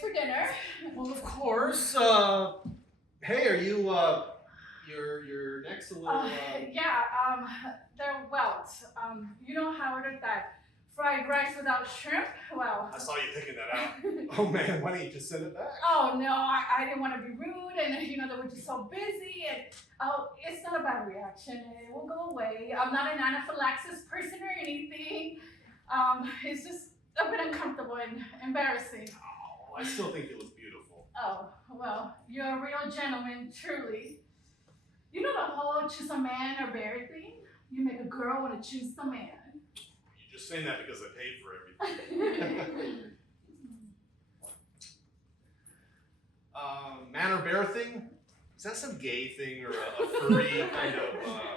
for dinner. Well, of course. Hey, are you, your neck's a little, They're welts. You know how it is that fried rice without shrimp? Well. I saw you picking that out. Oh man, why don't you just send it back? Oh no, I didn't want to be rude, and they were just so busy, and it's not a bad reaction. It will go away. I'm not an anaphylaxis person or anything. It's just a bit uncomfortable and embarrassing. Oh, I still think you look beautiful. Oh, well, you're a real gentleman, truly. You know the whole choose a man or bear thing? You make a girl want to choose the man. You're just saying that because I paid for everything. Man or bear thing? Is that some gay thing or a furry kind of?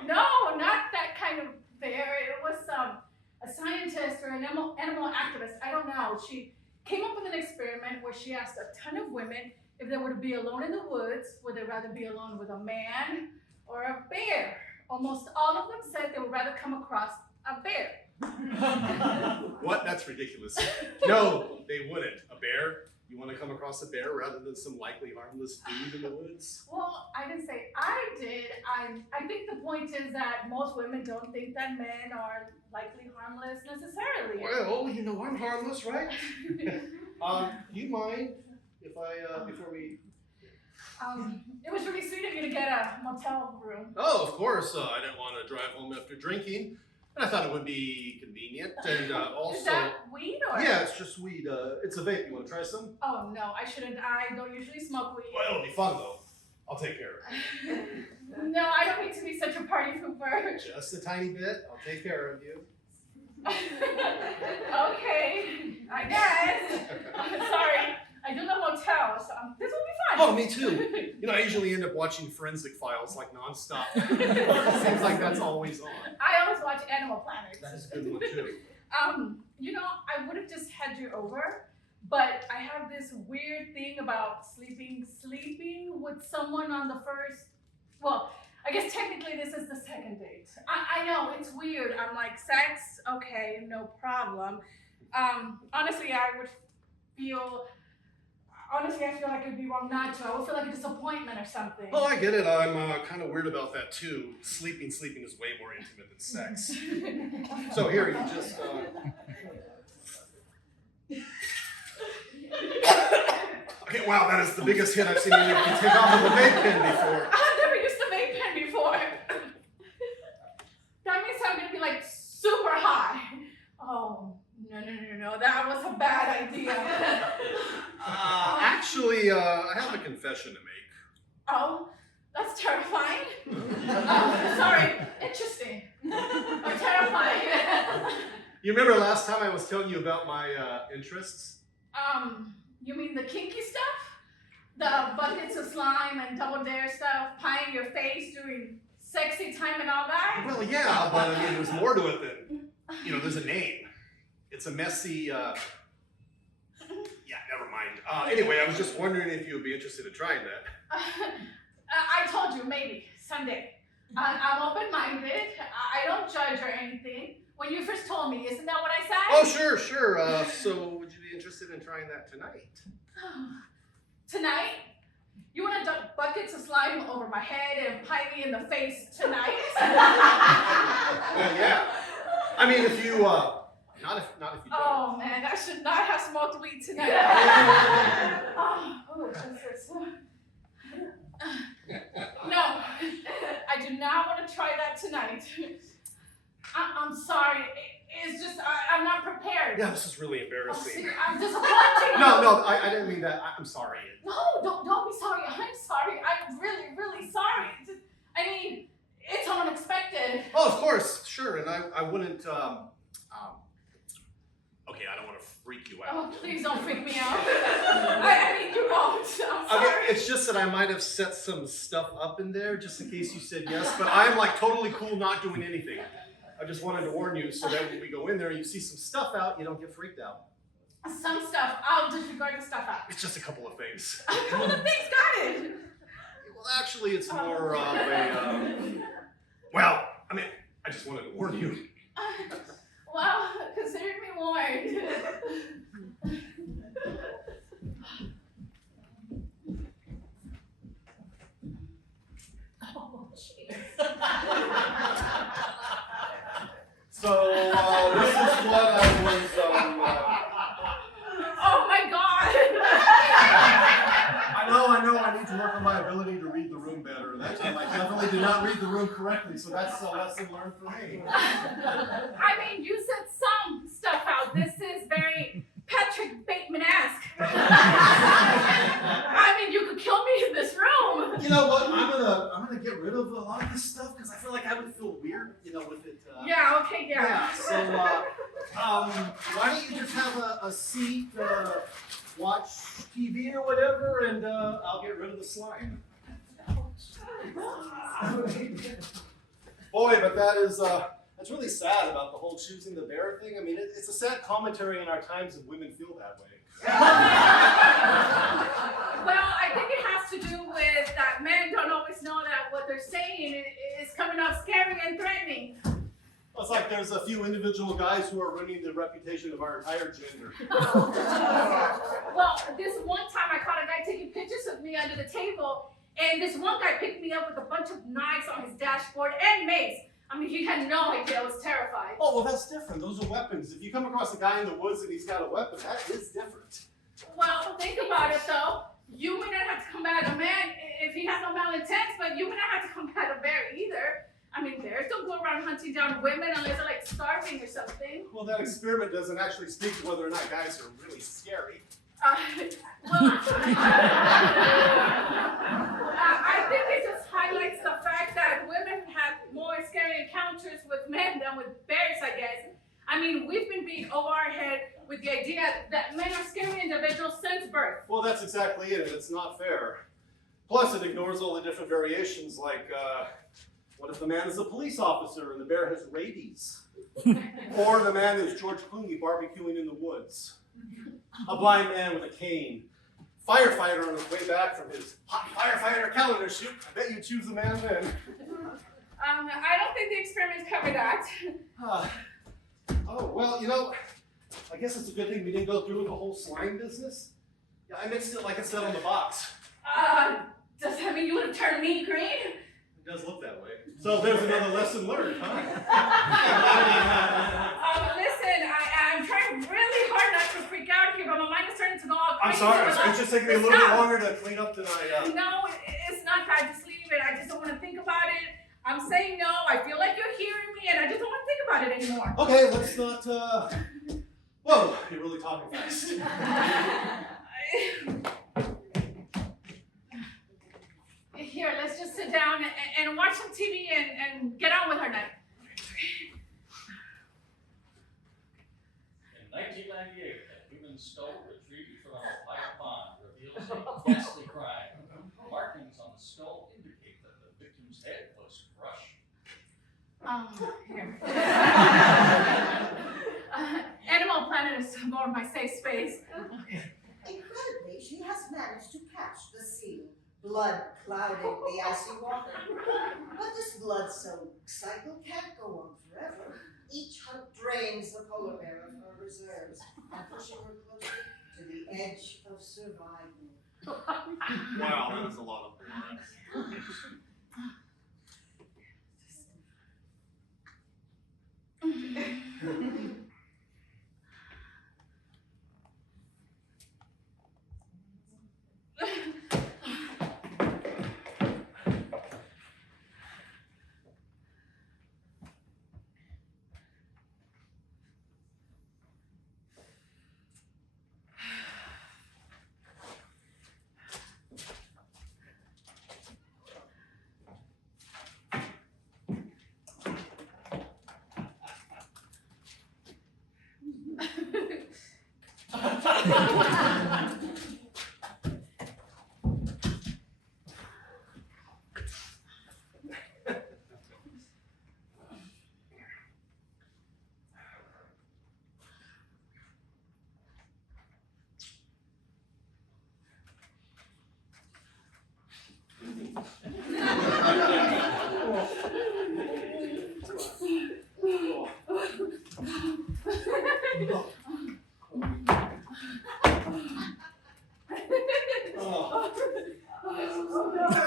No, not that kind of bear. It was a scientist or an animal activist. I don't know. She came up with an experiment where she asked a ton of women if they were to be alone in the woods, would they rather be alone with a man or a bear? Almost all of them said they would rather come across a bear. What? That's ridiculous. No, they wouldn't. A bear? You want to come across a bear rather than some likely harmless dude in the woods? Well, I didn't say I did. I think the point is that most women don't think that men are likely harmless necessarily. Well, you know I'm harmless, right? Do you mind if I, before we... It was really sweet of you to get a motel room. Oh, of course. I didn't want to drive home after drinking. And I thought it would be convenient, and also... Is that weed or...? Yeah, it's just weed. It's a vape. You want to try some? Oh, no, I shouldn't. I don't usually smoke weed. Well, it'll be fun, though. I'll take care of it. No, I don't need to be such a party pooper. Just a tiny bit. I'll take care of you. Okay, I guess. Sorry, I do love motels. This will be fun. Oh, me too. You know, I usually end up watching Forensic Files like nonstop. Seems like that's always on. I always watch Animal Planet. That's a good one too. I would have just had you over, but I have this weird thing about sleeping with someone on the first, well, I guess technically this is the second date. I know, it's weird. I'm like, sex, okay, no problem. Honestly, I feel like it'd be wrong not to. I would feel like a disappointment or something. Oh, I get it. I'm kind of weird about that too. Sleeping is way more intimate than sex. So here, you just... Okay, wow, that is the biggest hit I've seen anybody take off of a vape pen before. I've never used a vape pen before. That means I'm gonna be like super high. Oh, no, that was a bad idea. Actually, I have a confession to make. Oh, that's terrifying. Oh, sorry, interesting. Or terrifying. You remember last time I was telling you about my interests? You mean the kinky stuff? The buckets of slime and double dare stuff, pie in your face, doing sexy time and all that? Well, yeah, but I mean, there's more to it than, there's a name. It's a messy, yeah, never mind. Anyway, I was just wondering if you would be interested in trying that. I told you, maybe, someday. I'm open-minded. I don't judge or anything. When you first told me, isn't that what I said? Oh, sure. So would you be interested in trying that tonight? Tonight? You want to dump buckets of slime over my head and pie me in the face tonight? Well, yeah. I mean, if you, not if you don't. Oh, man, I should not have smoked weed tonight. Oh, Jesus. No, I do not want to try that tonight. I'm sorry. It's just, I'm not prepared. Yeah, this is really embarrassing. I'm disappointed. No, I didn't mean that. I'm sorry. No, don't be sorry. I'm sorry. I'm really, really sorry. I mean, it's unexpected. Oh, of course, sure. And I wouldn't, okay, I don't want to freak you out. Oh, please don't freak me out. I mean, you won't. I'm sorry. Okay, it's just that I might have set some stuff up in there just in case you said yes, but I'm like totally cool not doing anything. I just wanted to warn you so that when we go in there and you see some stuff out, you don't get freaked out. Some stuff. I'll disregard the stuff out. It's just a couple of things. A couple of things, got it. Well, actually, it's more of a, well, I mean, I just wanted to warn you. Well, consider me warned. that time I definitely did not read the room correctly, so that's a lesson learned for me. I mean, you said some stuff out. This is very Patrick Bateman-esque. I mean, you could kill me in this room. You know what? I'm gonna get rid of a lot of this stuff because I feel like I would feel weird, with it. Yeah. Okay. Yeah. Yeah. So, why don't you just have a seat, watch TV or whatever, and I'll get rid of the slime. Boy, but that's really sad about the whole choosing the bear thing. I mean, it's a sad commentary in our times that women feel that way. Well, I think it has to do with that men don't always know that what they're saying is coming off scary and threatening. Well, it's like there's a few individual guys who are ruining the reputation of our entire gender. Well, this one time I caught a guy taking pictures of me under the table, and this one guy picked me up with a bunch of knives on his dashboard and mace. I mean, he had no idea. I was terrified. Oh, well, that's different. Those are weapons. If you come across a guy in the woods and he's got a weapon, that is different. Well, think about it, though. You may not have to combat a man if he has no malintent, but you may not have to combat a bear either. I mean, bears don't go around hunting down women unless they're like starving or something. Well, that experiment doesn't actually speak to whether or not guys are really scary. I think it just highlights the fact that women have more scary encounters with men than with bears, I guess. I mean, we've been beat over our head with the idea that men are scary individuals since birth. Well, that's exactly it, and it's not fair. Plus, it ignores all the different variations, like, what if the man is a police officer and the bear has rabies? Or the man is George Clooney barbecuing in the woods. A blind man with a cane. Firefighter on his way back from his hot firefighter calendar shoot. I bet you choose the man then. I don't think the experiments cover that. Oh, well, I guess it's a good thing we didn't go through with the whole slime business. Yeah, I mixed it like it said on the box. Does that mean you would have turned me green? It does look that way. So there's another lesson learned, huh? Listen, I'm trying really hard not to freak out here, but my mind is starting to go all I'm crazy. sorry, it's just taking me a little bit longer to clean up than I... No, it's not that. Just leave it. I just don't want to think about it. I'm saying no. I feel like you're hearing me, and I just don't want to think about it anymore. Okay, let's not, Whoa, you're really talking fast. Here, let's just sit down and watch some TV and get on with our night. In 1998, a human skull retrieved from a fire pond reveals a ghastly crime. Markings on the skull indicate that the victim's head was crushed. Here. Animal Planet is more my safe space. Incredibly, she has managed to catch the sea, blood clouding the icy water. But this blood-soaked cycle can't go on forever. Each hunt drains the polar bear of her reserves and pushing her closer to the edge of survival. Wow, that is a lot of blood.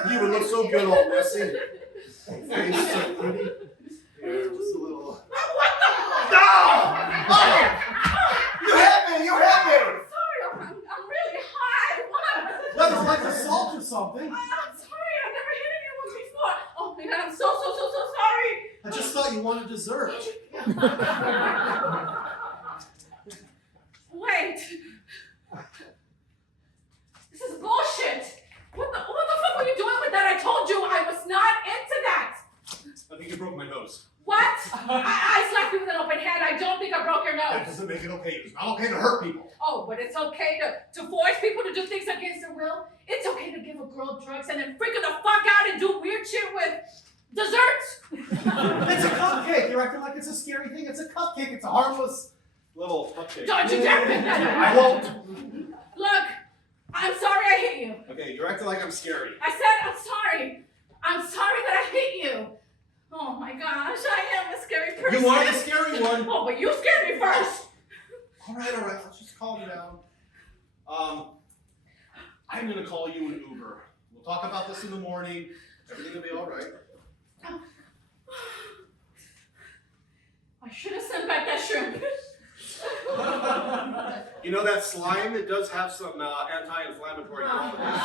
You would look so good all messy. Face so pretty. Here, just a little. What the? No! Oh! You hit me! You hit me! Sorry, I'm really high. What? That was like assault or something. I'm sorry, I've never hit anyone my God, I'm so sorry. I just thought you wanted dessert. Wait. This is bullshit. What the fuck were you doing with that? I told you I was not into that. I think you broke my nose. What? I slapped you with an open hand. I don't think I broke your That nose. doesn't make it okay. It's not okay to hurt people. Oh, but it's okay to force people to do things against their will. It's okay to give a girl drugs and then freaking the fuck out and do weird shit with desserts. It's a cupcake. You're acting like it's a scary thing. It's a cupcake. It's a harmless little cupcake. Don't you dare pick that up. I won't. Look, I'm sorry I hit you. Okay, you're acting like I'm scary. I said I'm sorry. I'm sorry that I hit you. Oh my gosh, I am a scary person. You are the scary one. Oh, but you scared me first. All right. Let's just calm down. I'm gonna call you an Uber. We'll talk about this in the morning. Everything will be all right. I should have sent back that shrimp. You know that slime? It does have some anti-inflammatory qualities.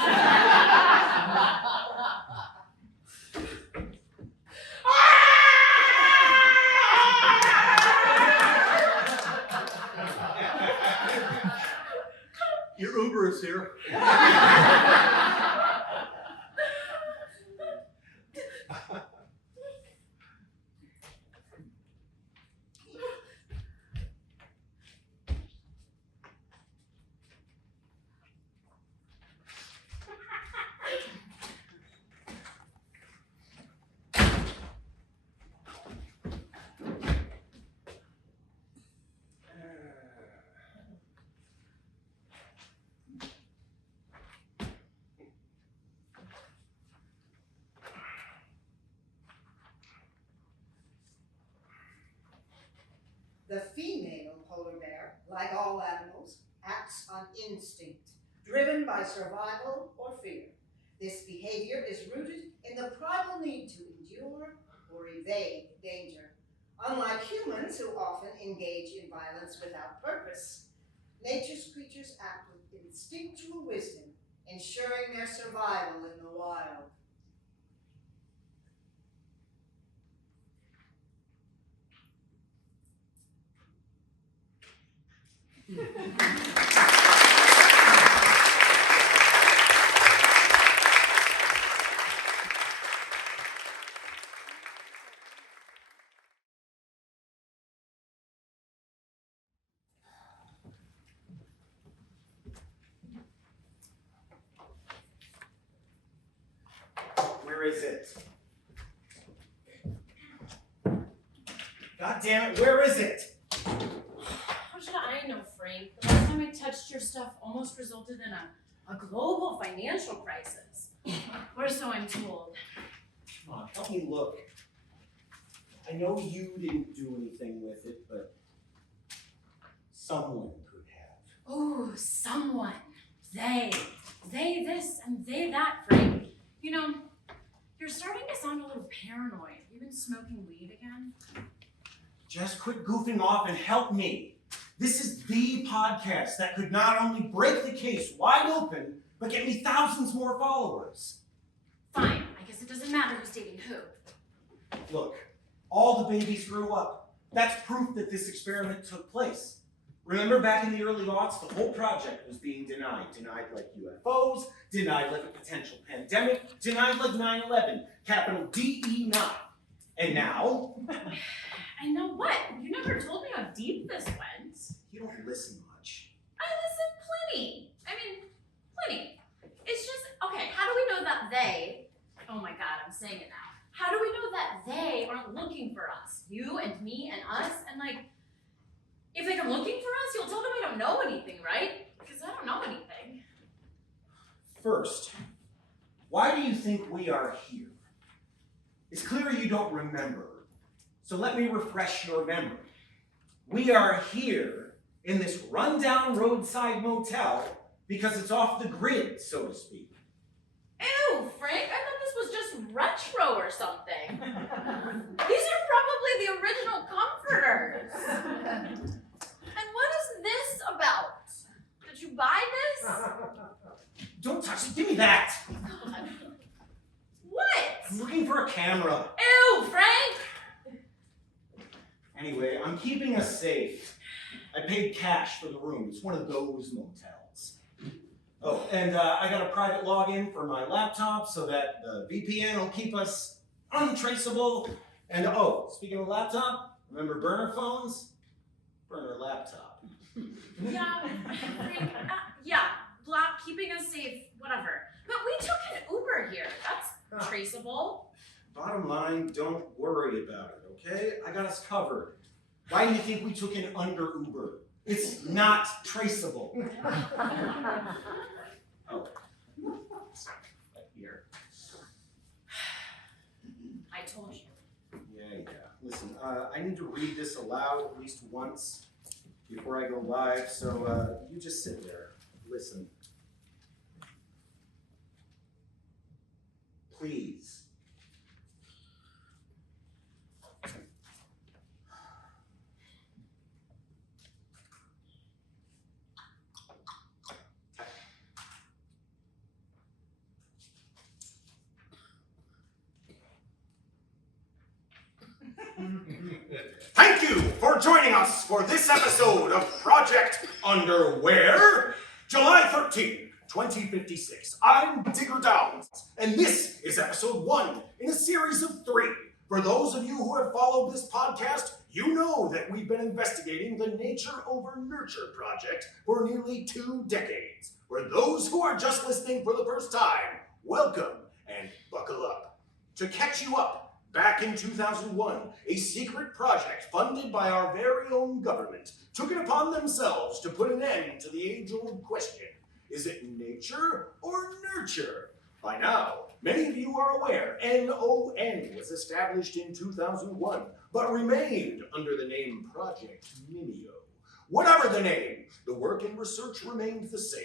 Your Uber is here. The female polar bear, like all animals, acts on instinct, driven by survival or fear. This behavior is rooted in the primal need to endure or evade danger. Unlike humans who often engage in violence without purpose, nature's creatures act with instinctual wisdom, ensuring their survival in the wild. Where is it? God damn it, where is it? How should I know, Frank? The last time I touched your stuff almost resulted in a global financial crisis. Or so I'm told. Come on, help me look. I know you didn't do anything with it, but someone could have. Ooh, someone. They this and they that, Frank. You know, you're starting to sound a little paranoid. You been smoking weed again? Just quit goofing off and help me. This is the podcast that could not only break the case wide open, but get me thousands more followers. Fine, I guess it doesn't matter who's dating who. Look, all the babies grew up. That's proof that this experiment took place. Remember back in the early aughts, the whole project was being denied. Denied like UFOs, denied like a potential pandemic, denied like 9/11, capital DE9. And now? And now what? You never told me how deep this went. You don't listen much. I listen plenty. I mean, plenty. It's just, okay, how do we know that they, oh my God, I'm saying it now. How do we know that they aren't looking for us? You and me and us? And like, if they come looking for us, you'll tell them I don't know anything, right? Because I don't know anything. First, why do you think we are here? It's clear you don't remember, so let me refresh your memory. We are here in this rundown roadside motel because it's off the grid, so to speak. Ew, Frank, I thought this was just retro or something. These are probably the original comforters. And what is this about? Did you buy this? Don't touch it, give me that! God. What? I'm looking for a camera. Ew, Frank! Anyway, I'm keeping us safe. I paid cash for the room. It's one of those motels. Oh, and I got a private login for my laptop so that the VPN will keep us untraceable. And oh, speaking of laptop, remember burner phones? Burner laptop. Yeah, Frank, keeping us safe, whatever. But we took an Uber here. That's traceable. Bottom line, don't worry about it, okay? I got us covered. Why do you think we took an under Uber? It's not traceable. Oh. Right here. I told you. Yeah. Listen, I need to read this aloud at least once before I go live, so you just sit there. Listen. Please. Thank you for joining us for this episode of Project Underwear, July 13, 2056. I'm Digger Downs, and this is episode 1 in a series of 3. For those of you who have followed this podcast, you know that we've been investigating the Nature over Nurture project for nearly 2 decades. For those who are just listening for the first time, welcome and buckle up. To catch you up, back in 2001, a secret project funded by our very own government took it upon themselves to put an end to the age-old question, is it nature or nurture? By now, many of you are aware NON was established in 2001, but remained under the name Project Mimeo. Whatever the name, the work and research remained the same.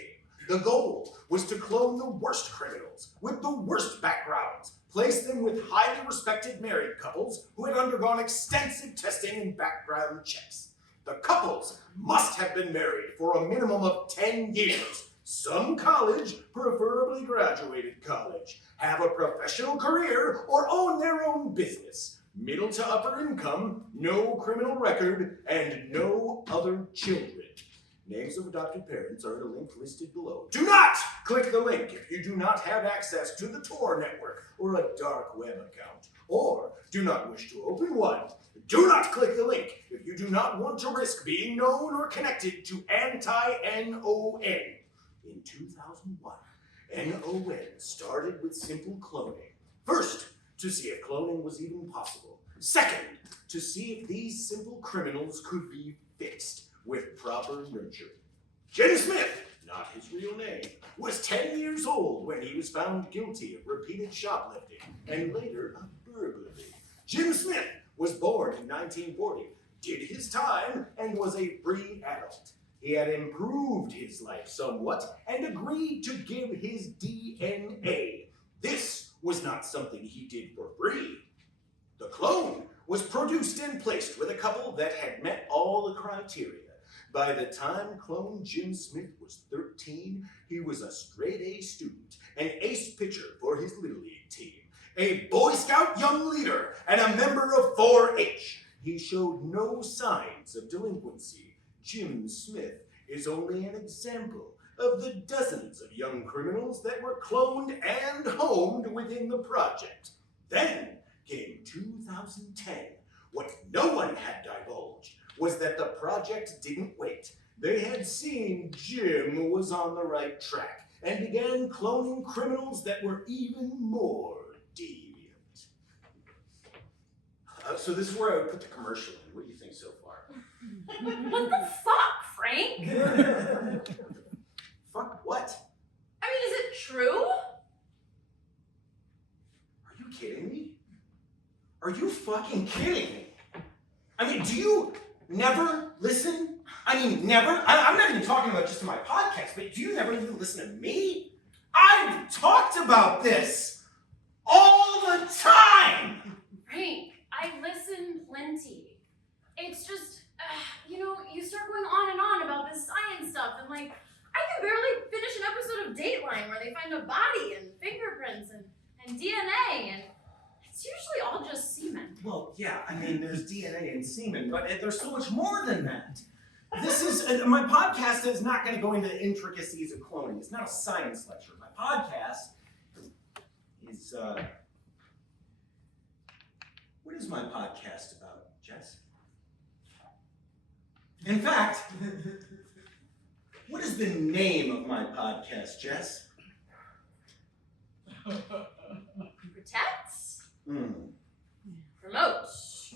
The goal was to clone the worst criminals with the worst backgrounds, place them with highly respected married couples who had undergone extensive testing and background checks. The couples must have been married for a minimum of 10 years, some college, preferably graduated college, have a professional career, or own their own business, middle to upper income, no criminal record, and no other children. Names of adopted parents are in a link listed below. Do not click the link if you do not have access to the Tor network or a dark web account, or do not wish to open one. Do not click the link if you do not want to risk being known or connected to anti-NON. In 2001, NON started with simple cloning. First, to see if cloning was even possible. Second, to see if these simple criminals could be fixed with proper nurturing. Jim Smith, not his real name, was 10 years old when he was found guilty of repeated shoplifting and later of burglary. Jim Smith was born in 1940, did his time, and was a free adult. He had improved his life somewhat and agreed to give his DNA. This was not something he did for free. The clone was produced and placed with a couple that had met all the criteria. By the time clone Jim Smith was 13, he was a straight-A student, an ace pitcher for his Little League team, a Boy Scout young leader, and a member of 4-H. He showed no signs of delinquency. Jim Smith is only an example of the dozens of young criminals that were cloned and homed within the project. Then came 2010. What no one had divulged was that the project didn't wait. They had seen Jim was on the right track and began cloning criminals that were even more deviant. So this is where I would put the commercial in. What do you think so far? What the fuck, Frank? Fuck what? I mean, is it true? Are you kidding me? Are you fucking kidding me? I mean, do you never listen? I mean, never? I'm not even talking about just in my podcast, but do you never even listen to me? I've talked about this all the time! Frank, I listen plenty. It's just, you start going on and on about this science stuff, and I can barely finish an episode of Dateline where they find a body and fingerprints and DNA, and It's usually all just semen. Well, yeah, I mean, there's DNA in semen, but there's so much more than that. This is, my podcast is not going to go into the intricacies of cloning. It's not a science lecture. My podcast is, what is my podcast about, Jess? In fact, what is the name of my podcast, Jess? Protects, promotes,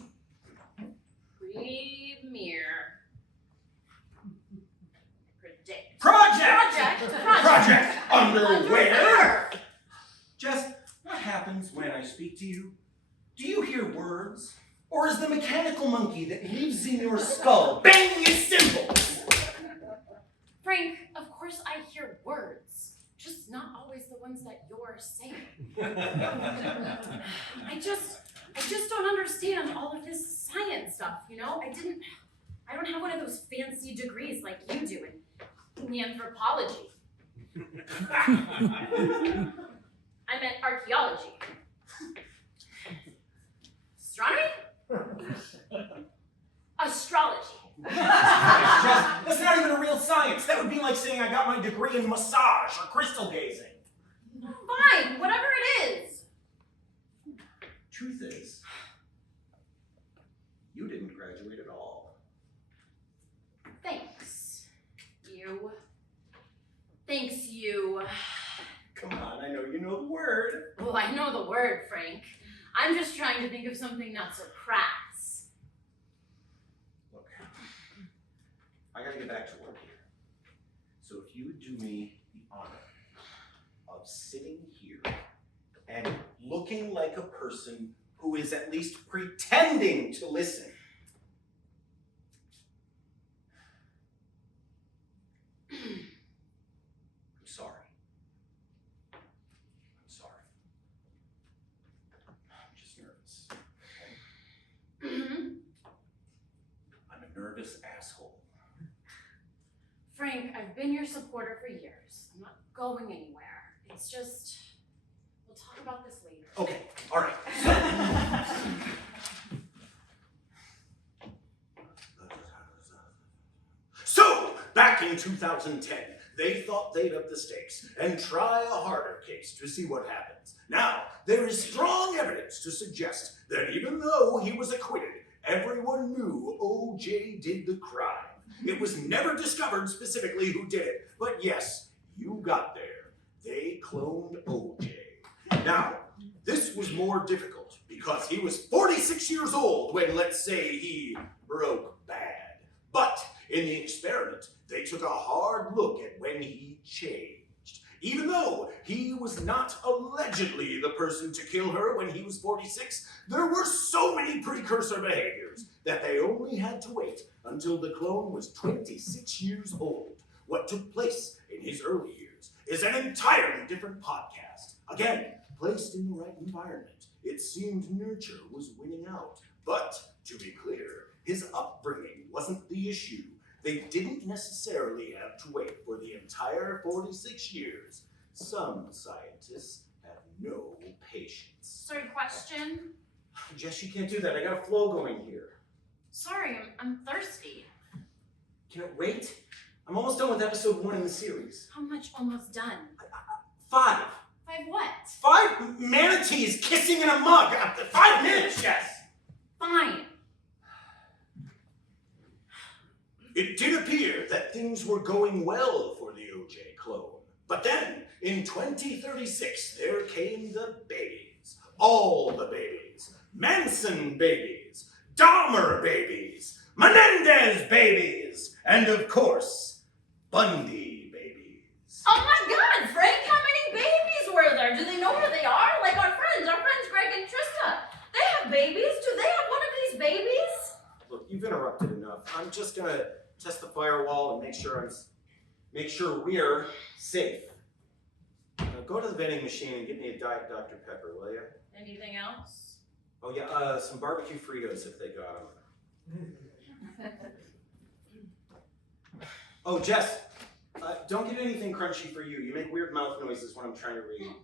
premier, predict. Project underwear! Jess, what happens when I speak to you? Do you hear words? Or is the mechanical monkey that lives in your skull banging its cymbals? Frank, of course I hear words, just not always the ones that you're saying. I just don't understand all of this science stuff, you know? I don't have one of those fancy degrees like you do in anthropology. I meant archaeology. Astronomy? Astrology. That's not even a real science. That would be like saying I got my degree in massage or crystal gazing. Fine, whatever it is. Truth is, you didn't graduate at all. Thanks, you. Thanks, you. Come on, I know you know the word. Oh, I know the word, Frank. I'm just trying to think of something not so crass. Look, I gotta get back to work here. So if you would do me the honor of sitting here and looking like a person who is at least pretending to listen. I'm sorry. I'm just nervous. Mm-hmm. I'm a nervous asshole. Frank, I've been your supporter for years. I'm not going anywhere. It's just, we'll talk about this later. Okay, all right. So, back in 2010, they thought they'd up the stakes and try a harder case to see what happens. Now, there is strong evidence to suggest that even though he was acquitted, everyone knew OJ did the crime. It was never discovered specifically who did it, but yes, you got there. They cloned OJ. Now, this was more difficult because he was 46 years old when, let's say, he broke bad. But in the experiment, they took a hard look at when he changed. Even though he was not allegedly the person to kill her when he was 46, there were so many precursor behaviors that they only had to wait until the clone was 26 years old. What took place in his early years is an entirely different podcast. Again, placed in the right environment, it seemed nurture was winning out. But, to be clear, his upbringing wasn't the issue. They didn't necessarily have to wait for the entire 46 years. Some scientists have no patience. Sorry, question? Jess, you can't do that. I got a flow going here. Sorry, I'm thirsty. Can it wait? I'm almost done with episode 1 in the series. How much almost done? 5. 5 what? 5 manatees kissing in a mug. 5 minutes, Jess. Fine. It did appear that things were going well for the OJ clone. But then, in 2036, there came the babies. All the babies. Manson babies. Dahmer babies. Menendez babies. And of course, Bundy babies. Oh my God, Frank, how many babies were there? Do they know where they are? Like our friends Greg and Trista. They have babies. Do they have one of these babies? Look, you've interrupted enough. I'm just gonna test the firewall and make sure we're safe. Go to the vending machine and get me a Diet Dr. Pepper, will you? Anything else? Oh yeah, some barbecue Fritos if they got them. Oh, Jess, don't get anything crunchy for you. You make weird mouth noises when I'm trying to read.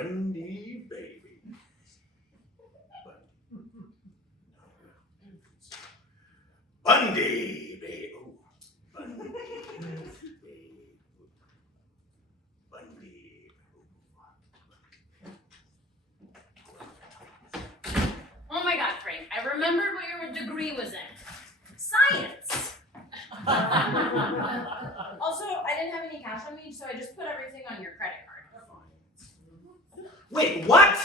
Bundy baby. Bundy baby. Ooh. Bundy baby. Bundy. Oh my god, Frank, I remembered what your degree was in. Science! Also, I didn't have any cash on me, so I just put everything on your credit card. Wait, what?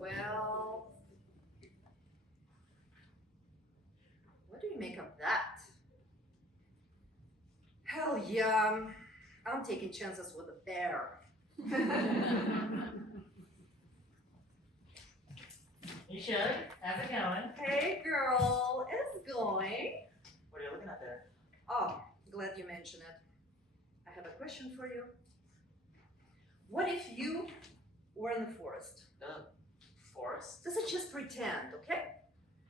Well, what do you make of that? Hell yeah, I'm taking chances with a bear. You should. How's it going? Hey girl, it's going. What are you looking at there? Oh, glad you mentioned it. I have a question for you. What if you were in the forest? Forest? This is just pretend, okay?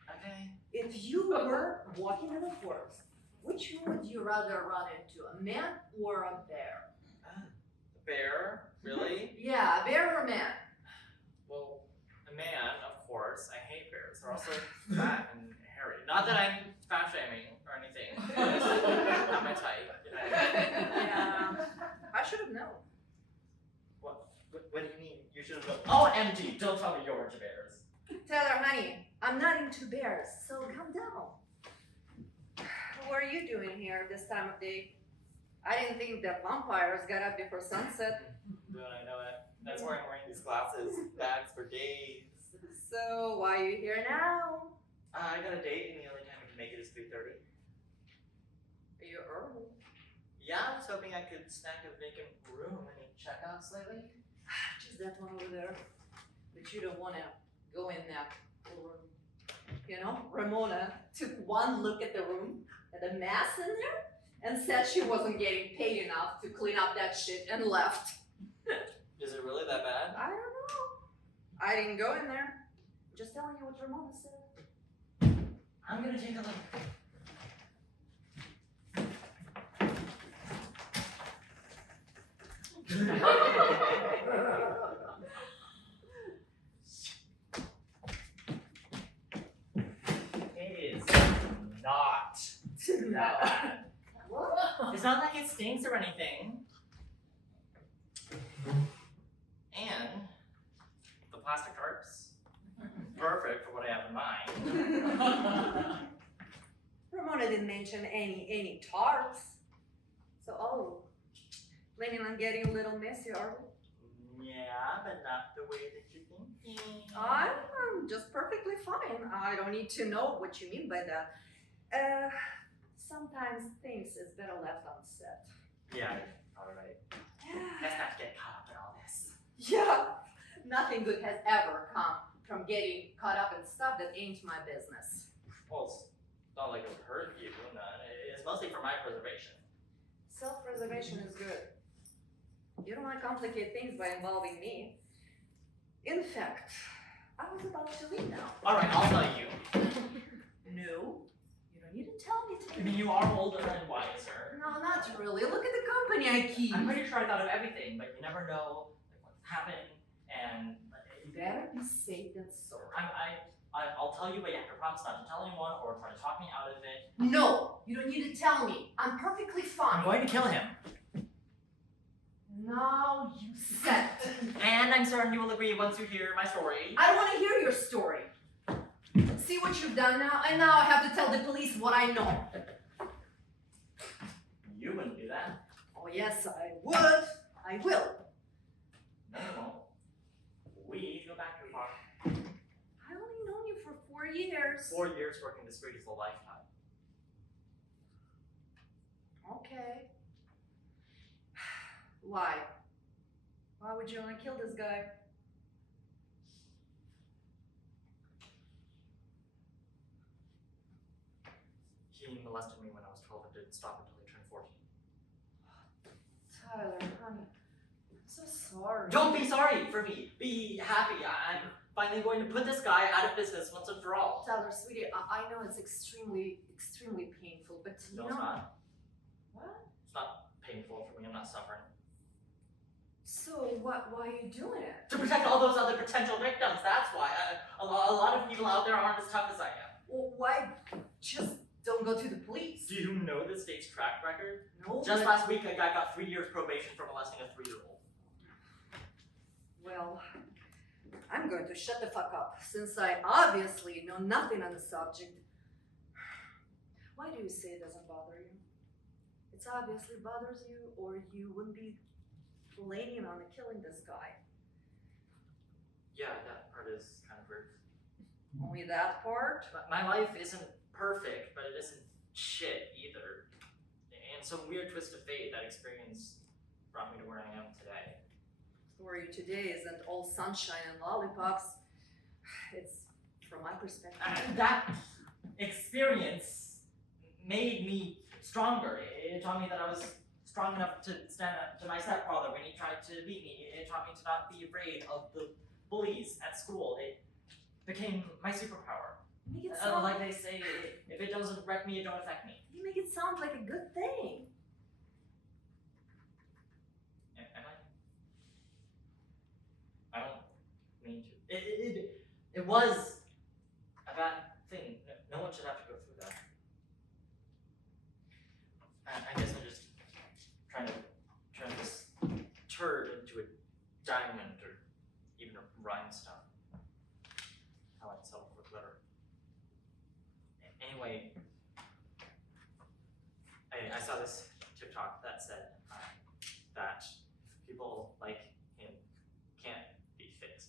Okay. If you were walking in the forest, which would you rather run into, a man or a bear? A bear? Really? Yeah, a bear or a man? Well, a man, of course. I hate bears. They're also fat and hairy. Not that I'm fat shaming or anything. Not my type. Yeah, I should have known. What do you mean? You should have known. Oh, MG! Don't tell me you're into bears. Taylor, honey, I'm not into bears, so calm down. What are you doing here this time of day? I didn't think that vampires got up before sunset. Good, I know it. That's why I'm wearing these glasses. Bags for days. So why are you here now? I got a date, and the only time I can make it is 3:30. Are you early? Yeah, I was hoping I could snag a vacant room. Any checkouts lately? Just that one over there. But you don't want to go in that room. You know, Ramona took one look at the room, at the mess in there, and said she wasn't getting paid enough to clean up that shit and left. Is it really that bad? I don't know. I didn't go in there. Just telling you what Ramona said. I'm gonna take a look. It is not that bad. It's not like it stinks or anything. And the plastic tarps, perfect for what I have in mind. Ramona didn't mention any tarps. So, planning on getting a little messy, are we? Yeah, but not the way that you're thinking. I'm just perfectly fine. I don't need to know what you mean by that. Sometimes things is better left unsaid. Yeah, alright. Let's not get caught up in all this. Yeah, nothing good has ever come from getting caught up in stuff that ain't my business. Well, it's not like it would hurt you, none. It's mostly for my preservation. Self-preservation is good. You don't want to complicate things by involving me. In fact, I was about to leave now. Alright, I'll tell you. No, you don't need to tell me I mean, you are older and wiser. No, not really. Look at the company I keep. I'm pretty sure I thought of everything, but you never know what's happening, and Better be safe than sorry. I'll tell you, but you have to promise not to tell anyone or try to talk me out of it. No, you don't need to tell me. I'm perfectly fine. I'm going to kill him. Now you said it. And I'm certain you will agree once you hear my story. I don't want to hear your story. See what you've done now, and now I have to tell the police what I know. You wouldn't do that. Oh yes, I would. I will. No, you won't. We go back too far. I only known you for 4 years. 4 years working the street is a lifetime. Okay. Why? Why would you want to kill this guy? He molested me when I was 12 and didn't stop until he turned 14. Tyler, honey, I'm so sorry. Don't be sorry for me. Be happy. I'm finally going to put this guy out of business once and for all. Tyler, sweetie, I know it's extremely painful, but you No, know. it's not. What? It's not painful for me. I'm not suffering. So why are you doing it? To protect all those other potential victims. That's why. A lot of people out there aren't as tough as I am. Well, why just don't go to the police? Do you know the state's track record? No. Just last week, a guy got 3 years probation for molesting a 3-year-old. Well, I'm going to shut the fuck up, since I obviously know nothing on the subject. Why do you say it doesn't bother you? It obviously bothers you, or you wouldn't be planning on killing this guy. Yeah, that part is kind of weird. Only that part? My life isn't perfect, but it isn't shit either. And some weird twist of fate, that experience brought me to where I am today. Story today isn't all sunshine and lollipops. It's from my perspective. And that experience made me stronger. It taught me that I was strong enough to stand up to my stepfather when he tried to beat me. It taught me to not be afraid of the bullies at school. It became my superpower. You make it sound Like they say, if it doesn't wreck me, it don't affect me. You make it sound like a good thing. Am I? I don't mean to. It was a bad thing. No one should have to go through that. I guess I'm just trying to turn this turd into a diamond or even a rhinestone. I like to settle for glitter. Anyway, I saw this TikTok that said that people like him can't be fixed.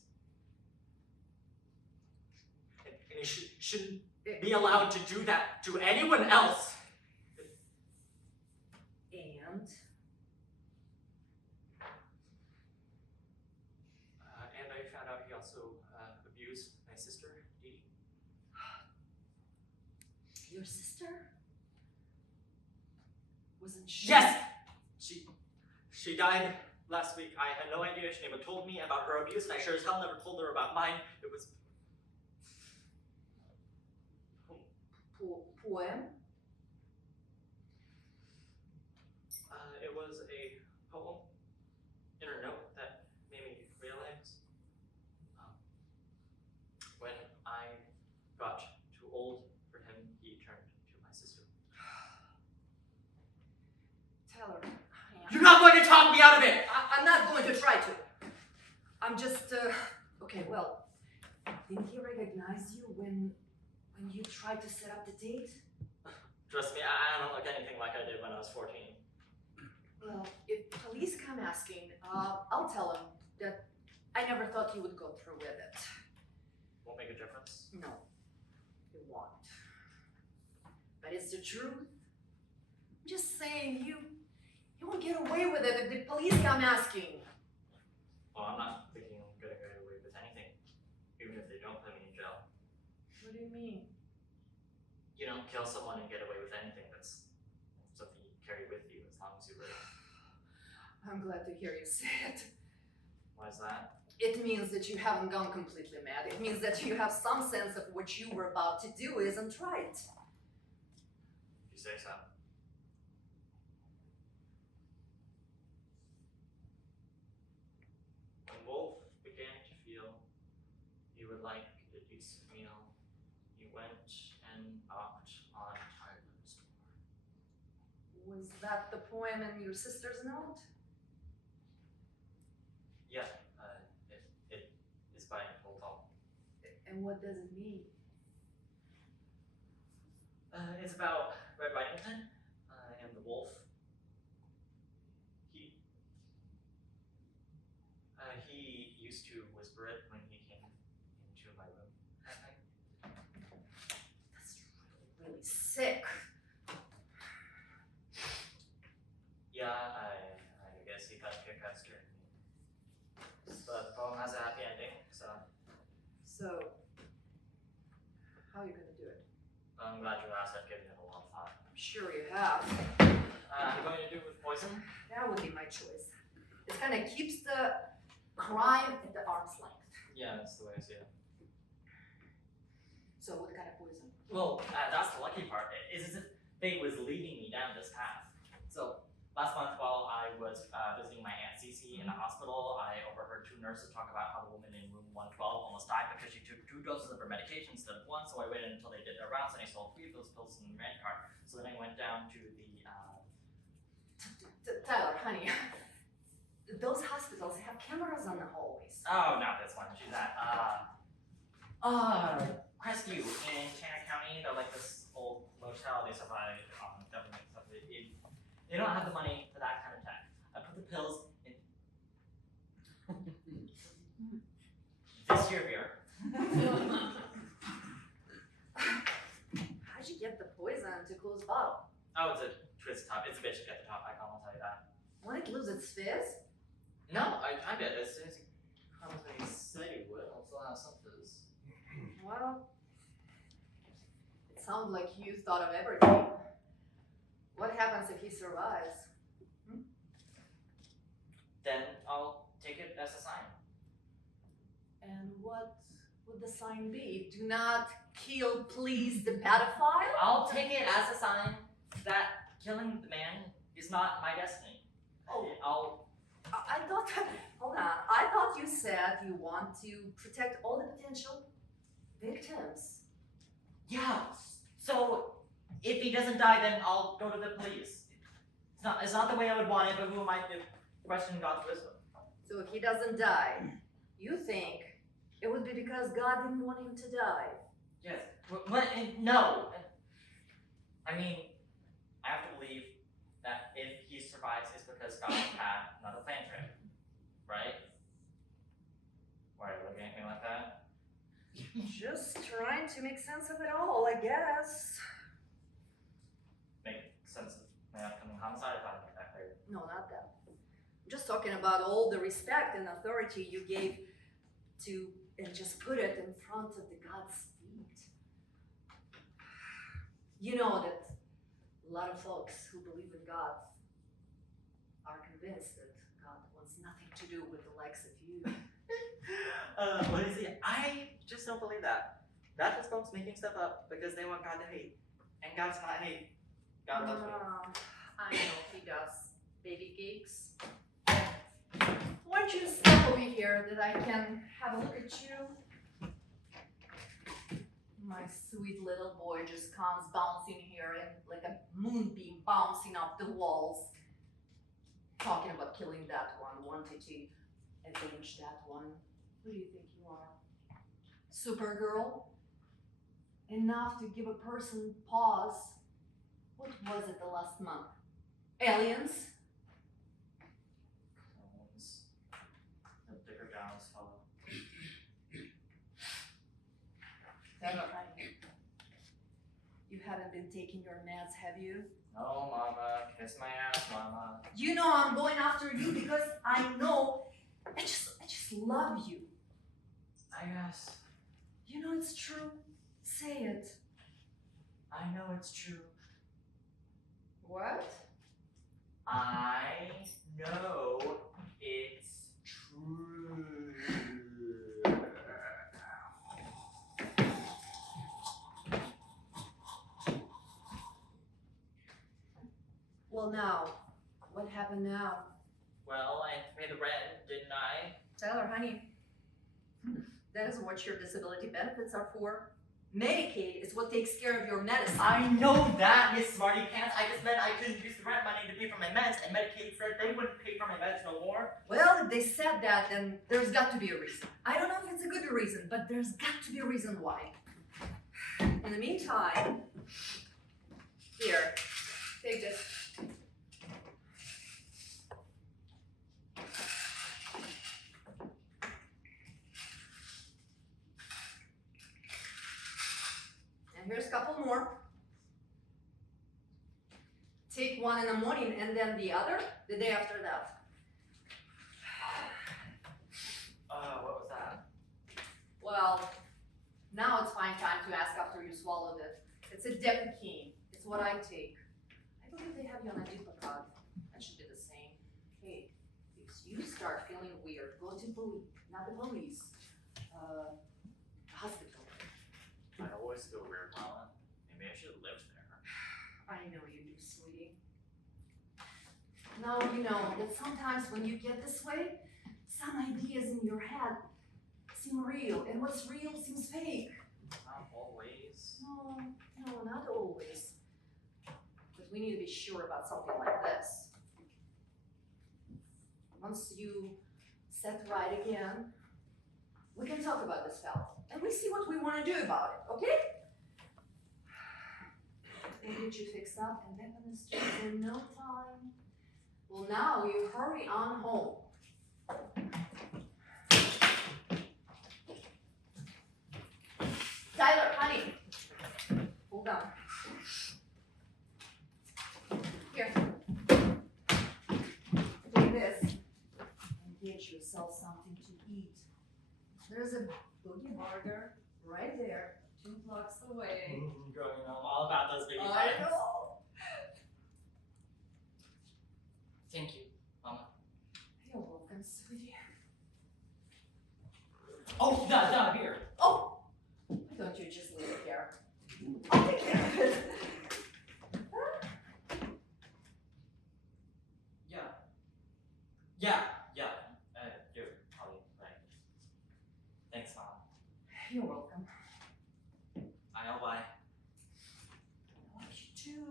And he shouldn't be allowed to do that to anyone else. And? And I found out he also abused my sister, Dee. Your sister? Wasn't she? Yes! She died last week. I had no idea. She never told me about her abuse, and I sure as hell never told her about mine. It was... Poem? It was a poem in her note that made me realize when I got too old for him, he turned to my sister. Tyler, You're not going to talk me out of it! I'm not going to try to. I'm just, okay, well, didn't he recognize you when you tried to set up the date? Trust me, I don't look anything like I did when I was 14. Well, if police come asking, I'll tell them that I never thought you would go through with it. Won't make a difference. No, it won't. But it's the truth. I'm just saying, you won't get away with it if the police come asking. Well, I'm not thinking I'm gonna get away with anything, even if they don't put me in jail. What do you mean? You don't kill someone and get away with anything. That's something you carry with you as long as you live. I'm glad to hear you say it. Why is that? It means that you haven't gone completely mad. It means that you have some sense of what you were about to do isn't right. If you say so. When Wolf began to feel he would like a decent meal, he went and knocked on Tyler's door. Was that the poem in your sister's note? Yeah, it is by Motel. And what does it mean? It's about Red Riding and the wolf. He used to whisper it when he came into my room at night. That's really sick. Yeah, I guess he got a kick out of scaring me. The poem has a happy ending, so So, how are you gonna do it? I'm glad you asked. I've given it a lot of thought. I'm sure you have. I'm going to do with poison. That would be my choice. It kind of keeps the crime at the arm's length. Yeah, that's the way I see it. So what kind of poison? Well, that's the lucky part. Is as if fate was leading me down this path. So last month, while I was visiting my aunt Cece in the hospital, I overheard two nurses talk about how the woman in room 112 almost died because she took 2 doses of her medication instead of 1. So I waited until they did their rounds and I sold 3 of those pills in the rent cart. So then I went down to the. Tyler, honey, those hospitals have cameras on the hallways. Oh, not this one. She's at Crestview in Tanner County. They're like this old motel. They survive on government stuff. They don't have the money for that kind of tech. I put the pills in this year beer. How'd you get the poison to close the bottle? Oh, it's a twist top. It's a bitch at the top. I can't tell you that. When it loses its fizz? No, I timed it as soon as he comes when he said he would. I'll still have some fizz. Well, it sounds like you thought of everything. What happens if he survives? Then I'll take it as a sign. And what would the sign be? Do not kill, please, the pedophile? I'll take it as a sign that killing the man is not my destiny. Oh, I thought, hold on, I thought you said you want to protect all the potential victims. Yeah. So if he doesn't die, then I'll go to the police. It's not the way I would want it, but who am I to question God's wisdom? So if he doesn't die, you think it would be because God didn't want him to die? Yes. What? No. I mean, I have to believe that if he survives, it's because God had another plan for him, right? Why are you looking at me like that? Just trying to make sense of it all, I guess. Make sense of my upcoming homicide? I thought I made that clear. No, not that. I'm just talking about all the respect and authority you gave to, and just put it in front of the God's feet. You know that a lot of folks who believe in God are convinced that God wants nothing to do with the likes of you. What is it? I just don't believe that. That's just folks making stuff up because they want God to hate. And God's not hate. God loves me. I know he does. Baby geeks. Why don't you step over here that I can have a look at you? My sweet little boy just comes bouncing here and like a moonbeam bouncing off the walls. Talking about killing that one, wanted to avenge that one. Who do you think you are? Supergirl? Enough to give a person pause. What was it the last month? Aliens? Clones. The bigger downs follow. You haven't been taking your meds, have you? No, mama. Kiss my ass, mama. You know I'm going after you because I know I just love you. I guess. You know it's true. Say it. I know it's true. What? I know it's true. Well now, what happened now? Well, I had to pay the rent, didn't I? Tyler, honey, that is what your disability benefits are for. Medicaid is what takes care of your medicine. I know that, Miss Smarty Pants. I just meant I couldn't use the rent money to pay for my meds, and Medicaid said they wouldn't pay for my meds no more. Well, if they said that, then there's got to be a reason. I don't know if it's a good reason, but there's got to be a reason why. In the meantime, here, take this. And here's a couple more. Take one in the morning and then the other the day after that. What was that? Well, now it's fine time to ask after you swallowed it. It's a Depakine. It's what I take. I believe they have you on a Depakine. start feeling weird, go to not the police, hospital. I always feel weird, Paula. Maybe I should live there. I know you do, sweetie. No, you know that sometimes when you get this way, some ideas in your head seem real, and what's real seems fake. Not always. No, not always. But we need to be sure about something like this. Once you set right again, we can talk about this fella, and we see what we want to do about it, okay? We'll get you fixed up and back on the streets in no time. Well, now you hurry on home. Tyler, honey, hold on. Here. Take this and get yourself something to eat. There's a boogie burger right there, 2 blocks away. Girl, you know I'm all about those baby I bites. know. Thank you, Mama. You're welcome, sweetie. Oh, the beer. Oh, why don't you just leave it here? I'll take care of it. Yeah. You're probably right. Thanks, Mom. You're welcome. I know why. I love you too.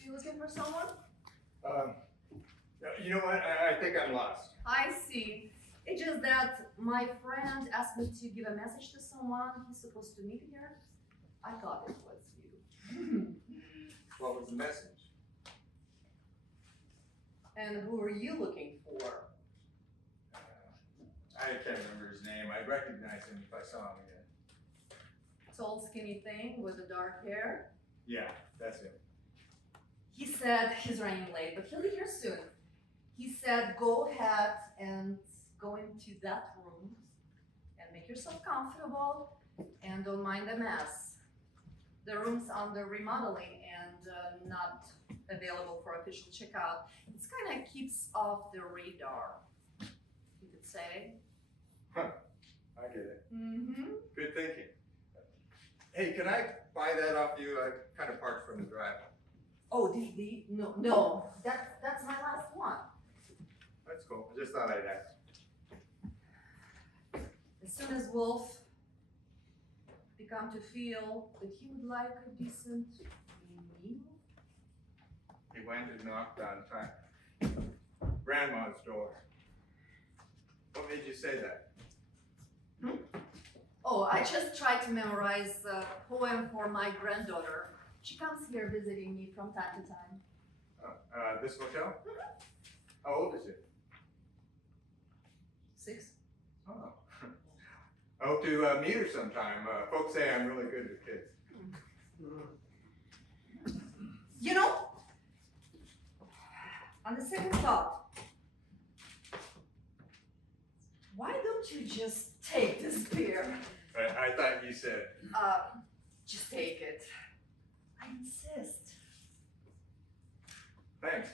You looking for someone? You know what? I think I'm lost. I see. It's just that my friend asked me to give a message to someone he's supposed to meet here. I thought it was you. What was the message? And who are you looking for? I can't remember his name. I'd recognize him if I saw him again. Tall, skinny thing with the dark hair. Yeah, that's him. He said he's running late, but he'll be here soon. He said go ahead and go into that room and make yourself comfortable and don't mind the mess. The room's under remodeling and not available for official checkout. It's kind of keeps off the radar, you could say. I get it. Mm-hmm. Good thinking. Hey, can I buy that off you? I kind of parked from the drive. Oh, no, that's my last one. That's cool. I just thought I'd ask. As soon as Wolf began to feel that he would like a decent meal, He went and knocked on Grandma's door. What made you say that? oh, I just tried to memorize a poem for my granddaughter. She comes here visiting me from time to time. Oh, this hotel? How old is it? 6. Oh. I hope to meet her sometime. Folks say I'm really good with kids. You know, on the second thought, why don't you just take this beer? I thought you said. Just take it. I insist. Thanks.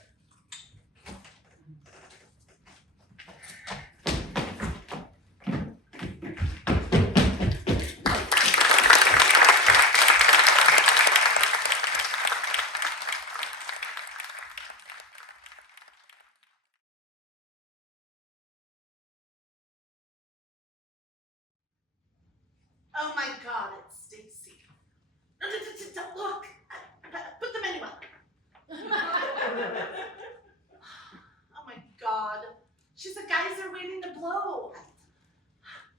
Oh my God, it's Stacy. Don't look. Put the menu up. Oh my God. She's a geyser waiting to blow.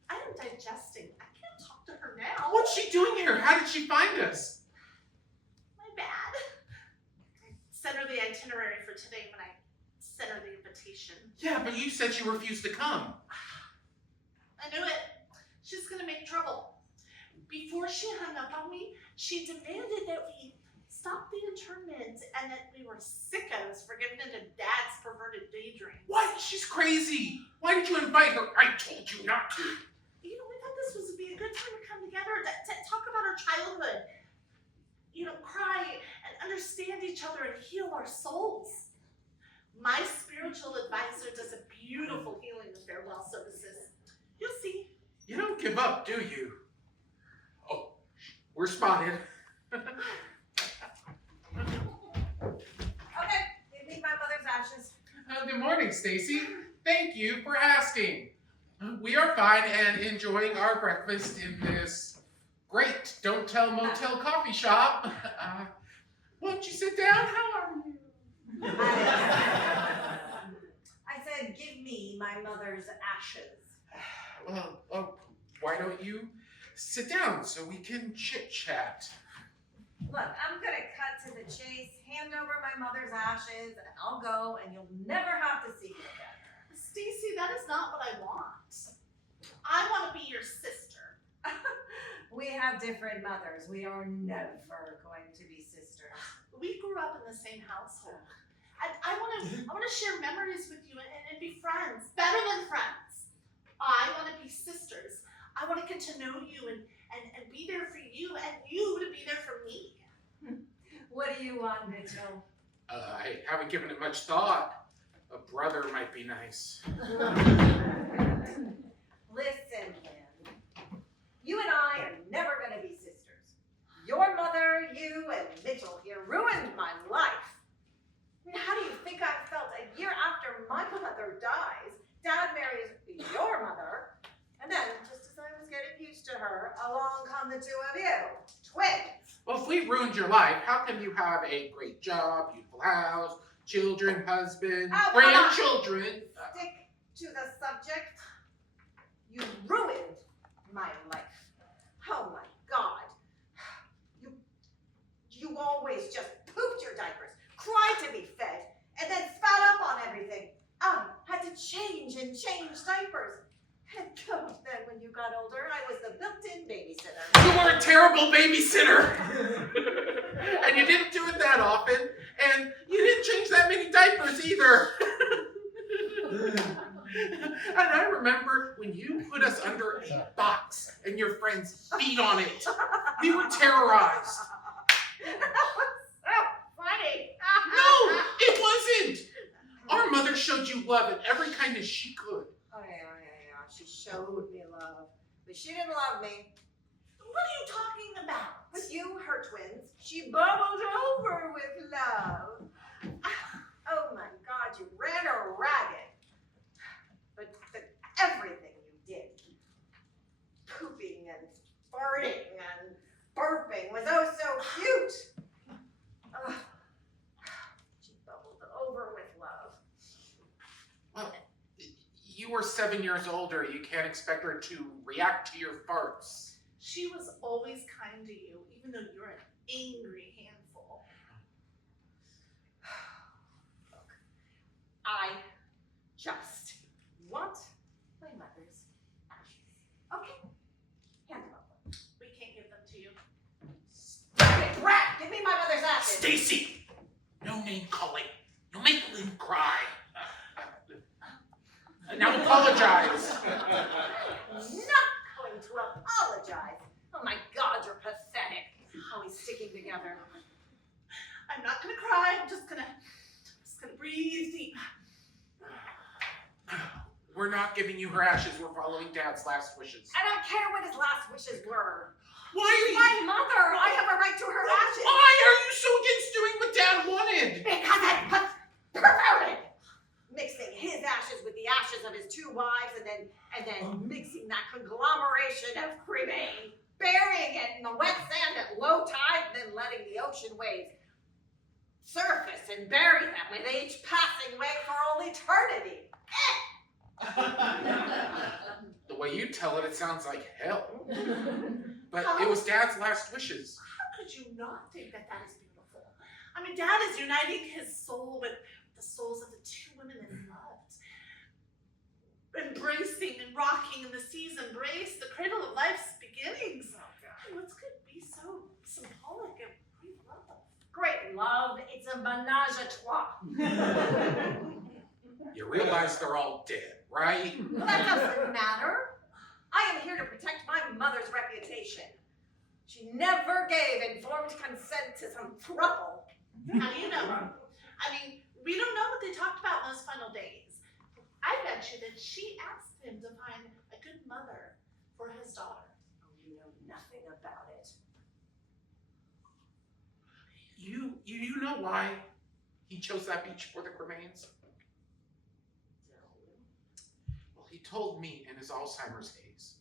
I'm digesting. I can't talk to her now. What's she doing here? How did she find us? My bad. I sent her the itinerary for today when I sent her the invitation. Yeah, but you said she refused to come. I knew it. She's gonna make trouble. Before she hung up on me, she demanded that we stop the internment and that we were sickos for giving into Dad's perverted daydream. What? She's crazy. Why did you invite her? I told you not to. You know, we thought this would be a good time to come together to talk about our childhood. You know, cry and understand each other and heal our souls. My spiritual advisor does a beautiful healing and farewell services. You'll see. You don't give up, do you? Oh, we're spotted. Okay, give me my mother's ashes. Good morning, Stacy. Thank you for asking. We are fine and enjoying our breakfast in this great Don't Tell Motel coffee shop. Won't you sit down? How are you? I said, give me my mother's ashes. Well, why don't you sit down so we can chit-chat? Look, I'm gonna cut to the chase, hand over my mother's ashes, and I'll go, and you'll never have to see me again. Stacy, that is not what I want. I want to be your sister. We have different mothers. We are never going to be sisters. We grew up in the same household. I want to share memories with you and be friends, better than friends. I want to be sisters. I want to get to know you and be there for you and you to be there for me. What do you want, Mitchell? I haven't given it much thought. A brother might be nice. Listen, Lynn. You and I are never going to be sisters. Your mother, you, and Mitchell here ruined my life. I mean, how do you think I felt a year after my mother dies? Dad marries your mother, and then, just as I was getting used to her, along come the two of you, twins. Well, if we ruined your life, how can you have a great job, beautiful house, children, husband, Oh, come on. grandchildren? Stick to the subject. You ruined my life. Oh my God. You always just pooped your diapers, cried to be fed, and then spat up on everything. Had to change diapers. And then when you got older, I was the built-in babysitter. You were a terrible babysitter! And you didn't do it that often, and you didn't change that many diapers either. And I remember when you put us under a box and your friends beat on it. We were terrorized. That was so funny. No, it wasn't. Our mother showed you love in every kindness she could. Oh yeah. She showed me love, but she didn't love me. What are you talking about? With you, her twins, she bubbled over with love. Oh my God, you ran her ragged. But everything you did, pooping and farting and burping, was oh so cute. Ugh. She bubbled over with love. Well, you were 7 years older. You can't expect her to react to your farts. She was always kind to you, even though you're an angry handful. Look, I just want my mother's ashes. Okay? Hand them over. We can't give them to you. Stupid brat! Give me my mother's ashes! Stacy! No name calling. You'll make Lynn cry. Now apologize. Not going to apologize. Oh my God, you're pathetic. Always sticking together. I'm not gonna cry. I'm just gonna breathe deep. We're not giving you her ashes. We're following Dad's last wishes. I don't care what his last wishes were. Why She's my mother. I have a right to her ashes. Why are you so against doing what Dad wanted? Because it's perverted. Mixing his ashes with the ashes of his two wives, and then mixing that conglomeration of cremain, burying it in the wet sand at low tide, and then letting the ocean waves surface and bury them with each passing wave for all eternity. The way you tell it, it sounds like hell. But it was Dad's last wishes. How could you not think that that is beautiful? I mean, Dad is uniting his soul with the souls of the two women that he loved. Embracing and rocking in the sea's embrace, the cradle of life's beginnings. It's a menage a trois. You realize they're all dead, right? Well, that doesn't matter. I am here to protect my mother's reputation. She never gave informed consent to some throuple. How do you know? I mean, we don't know what they talked about in those final days. I bet you that she asked him to find a good mother for his daughter. Oh, you know nothing about it. You know why he chose that beach for the cremains? Well, he told me in his Alzheimer's days,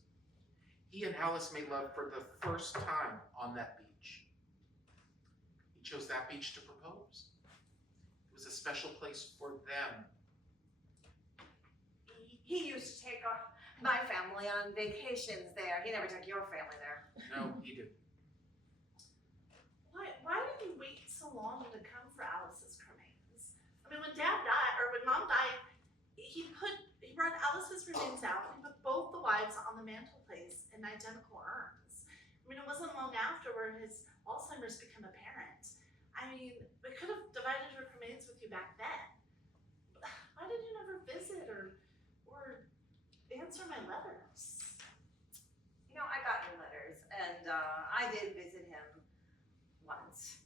he and Alice made love for the first time on that beach. He chose that beach to propose. It was a special place for them. He used to take my family on vacations there. He never took your family there. No, he didn't. Why did he wait so long to come for Alice's cremains? I mean, when Dad died, or when Mom died, he brought Alice's remains out and put both the wives on the mantelpiece in identical urns. I mean, it wasn't long after where his Alzheimer's became apparent. I mean, we could have divided her remains with you back then. Why did you never visit or answer my letters? You know, I got your letters, and I did visit him once.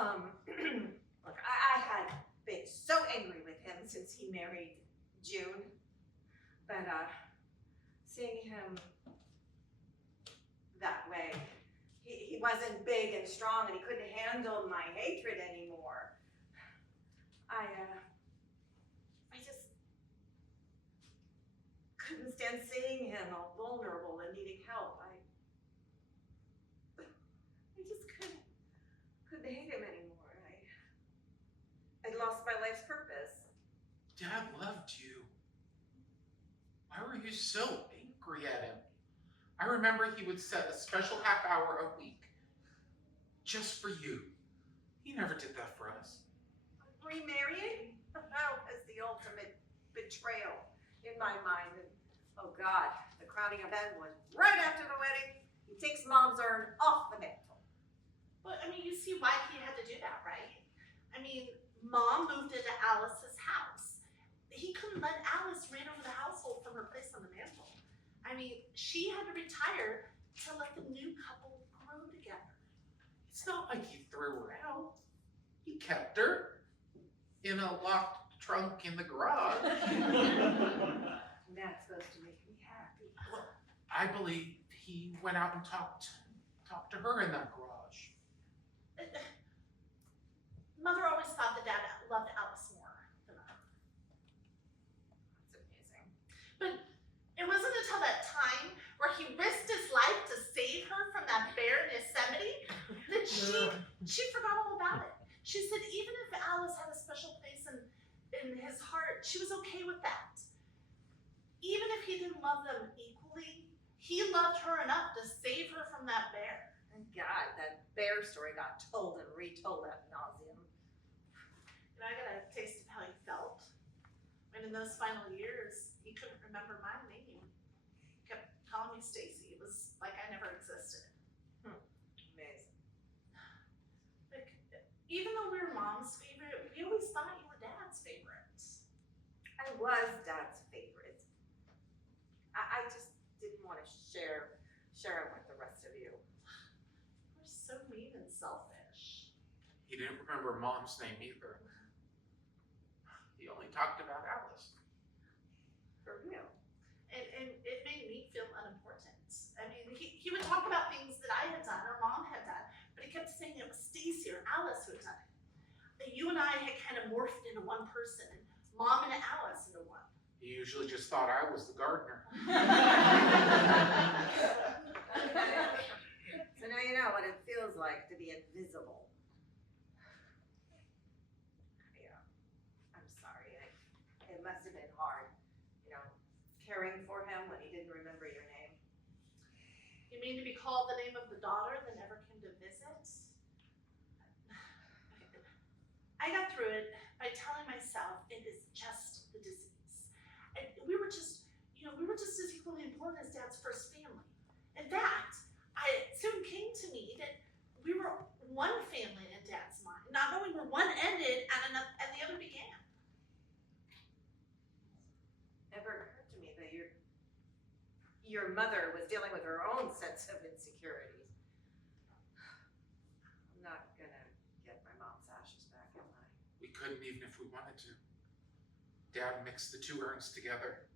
Look, I had been so angry with him since he married June, but seeing him that way, he wasn't big and strong, and he couldn't handle my hatred anymore. I just couldn't stand seeing him all vulnerable and needing help. I just couldn't hate him anymore. I'd lost my life's purpose. Dad loved you. Why were you so angry at him? I remember he would set a special half hour a week just for you. He never did that for us. Remarrying? That was the ultimate betrayal in my mind. And oh God, the crowning event was right after the wedding. He takes Mom's urn off the mantle. But I mean, you see why he had to do that, right? I mean, Mom moved into Alice's house. He couldn't let Alice reign over the household from her place on the mantle. I mean, she had to retire to let the new couple grow together. It's not like he threw her out. He kept her in a locked trunk in the garage. That's supposed to make me happy. Well, I believe he went out and talked to her in that garage. Mother always thought that Dad loved Alice more than her. That's amazing. But it wasn't until that time where he risked his life to save her from that bear in Yosemite that she forgot all about it. She said even if Alice had a special place in his heart, she was okay with that. Even if he didn't love them equally, he loved her enough to save her from that bear. Thank God, that bear story got told and retold ad nauseum. And I got a taste of how he felt. And in those final years, he couldn't remember my name. He kept calling me Stacy. It was like I never existed. Amazing. Like, even though we were Mom's favorite, we always thought you were Dad's favorite. I was Dad's favorite. I just didn't want to share it with the rest of you. We're so mean and selfish. He didn't remember Mom's name either. He only talked about Alice. For real. And it made me feel unimportant. I mean, he would talk about things that I had done or Mom had done, but he kept saying it was Stacy or Alice who had done it. That you and I had kind of morphed into one person, and Mom and Alice into one. He usually just thought I was the gardener. So now you know what it feels like to be invisible. Yeah, I'm sorry. It must have been hard, caring for him when he didn't remember your name. You mean to be called the name of the daughter that never came to visit? I got through it by telling myself it is just the disease. And we were just as equally important as Dad's first family. In fact, it soon came to me that we were one family in Dad's mind. Not knowing where one ended your mother was dealing with her own sense of insecurities. I'm not gonna get my mom's ashes back, am I? We couldn't even if we wanted to. Dad mixed the two urns together.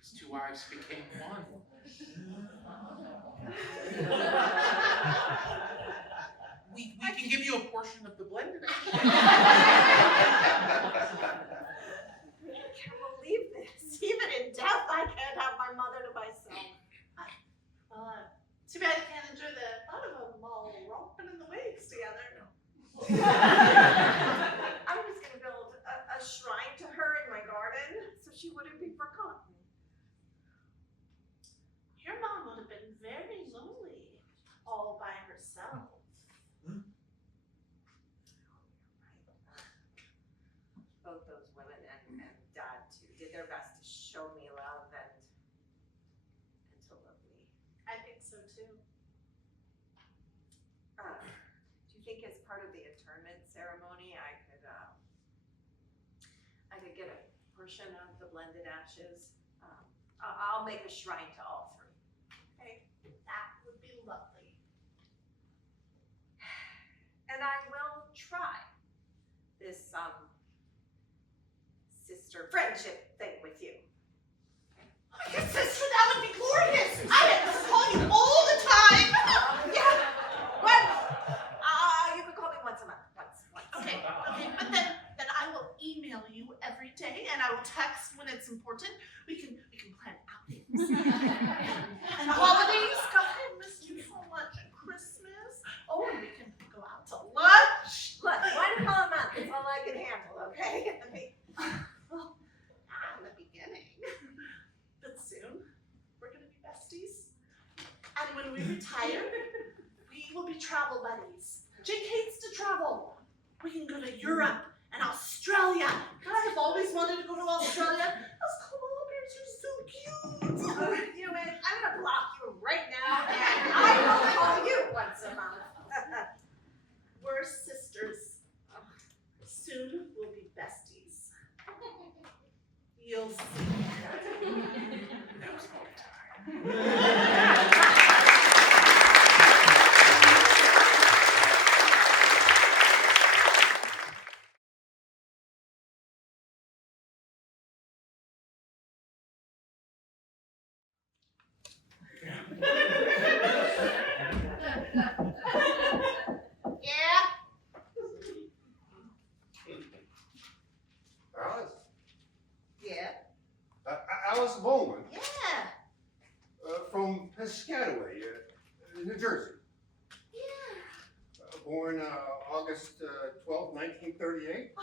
His two wives became one. We can give you a portion of the blended ash. I can't believe this. Even in death, I can't have my mother to myself. Well, too bad you can't enjoy the thought of them all romping in the waves together. I was gonna build a shrine to her in my garden so she wouldn't be forgotten. Your mom would have been very lonely, all by herself. Both those women and Dad too did their best to show me love and to love me. I think so too. Do you think as part of the internment ceremony I could get a portion of the blended ashes? I'll make a shrine to all three. Okay, that would be lovely. And I will try this sister friendship thing with you. Oh, your sister, that would be glorious! I get to call you all the time! Yeah. Well, you can call me once a month. Once. Okay, but then I will email you every day and I will text when it's important. We can plan outings. And holidays, God, I missed you so much at Christmas. Oh, and we can go out to lunch. Look, one call a month is all I can handle, okay? Well, in the beginning. But soon, we're gonna be besties. And when we retire, we will be travel buddies. Jake hates to travel. We can go to Europe and Australia. I have always wanted to go to Australia. Those koala bears are so cute. You know what? I'm gonna block you right now, and I will call you once a month. We're sisters. Soon we'll be besties. You'll see. That was my time. Yeah? Alice? Yeah? Alice Bowman, Yeah. from Piscataway, New Jersey. Yeah. Born August 12, 1938.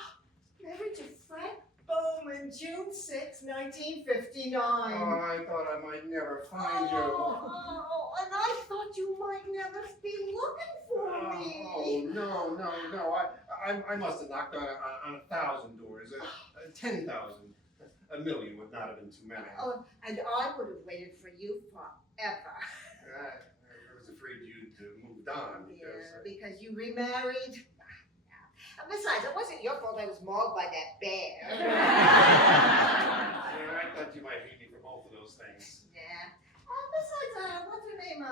Married to Frank Bowman, June 6, 1959. I thought I might never find you. Oh, and I thought you might never be looking for me. Oh, no. I must have knocked on 1,000 doors. 10,000. A million would not have been too many. Oh, and I would have waited for you forever. I was afraid you'd moved on Because you remarried. Besides, it wasn't your fault I was mauled by that bear. I thought you might hate me for both of those things. Yeah. Besides, what's her name?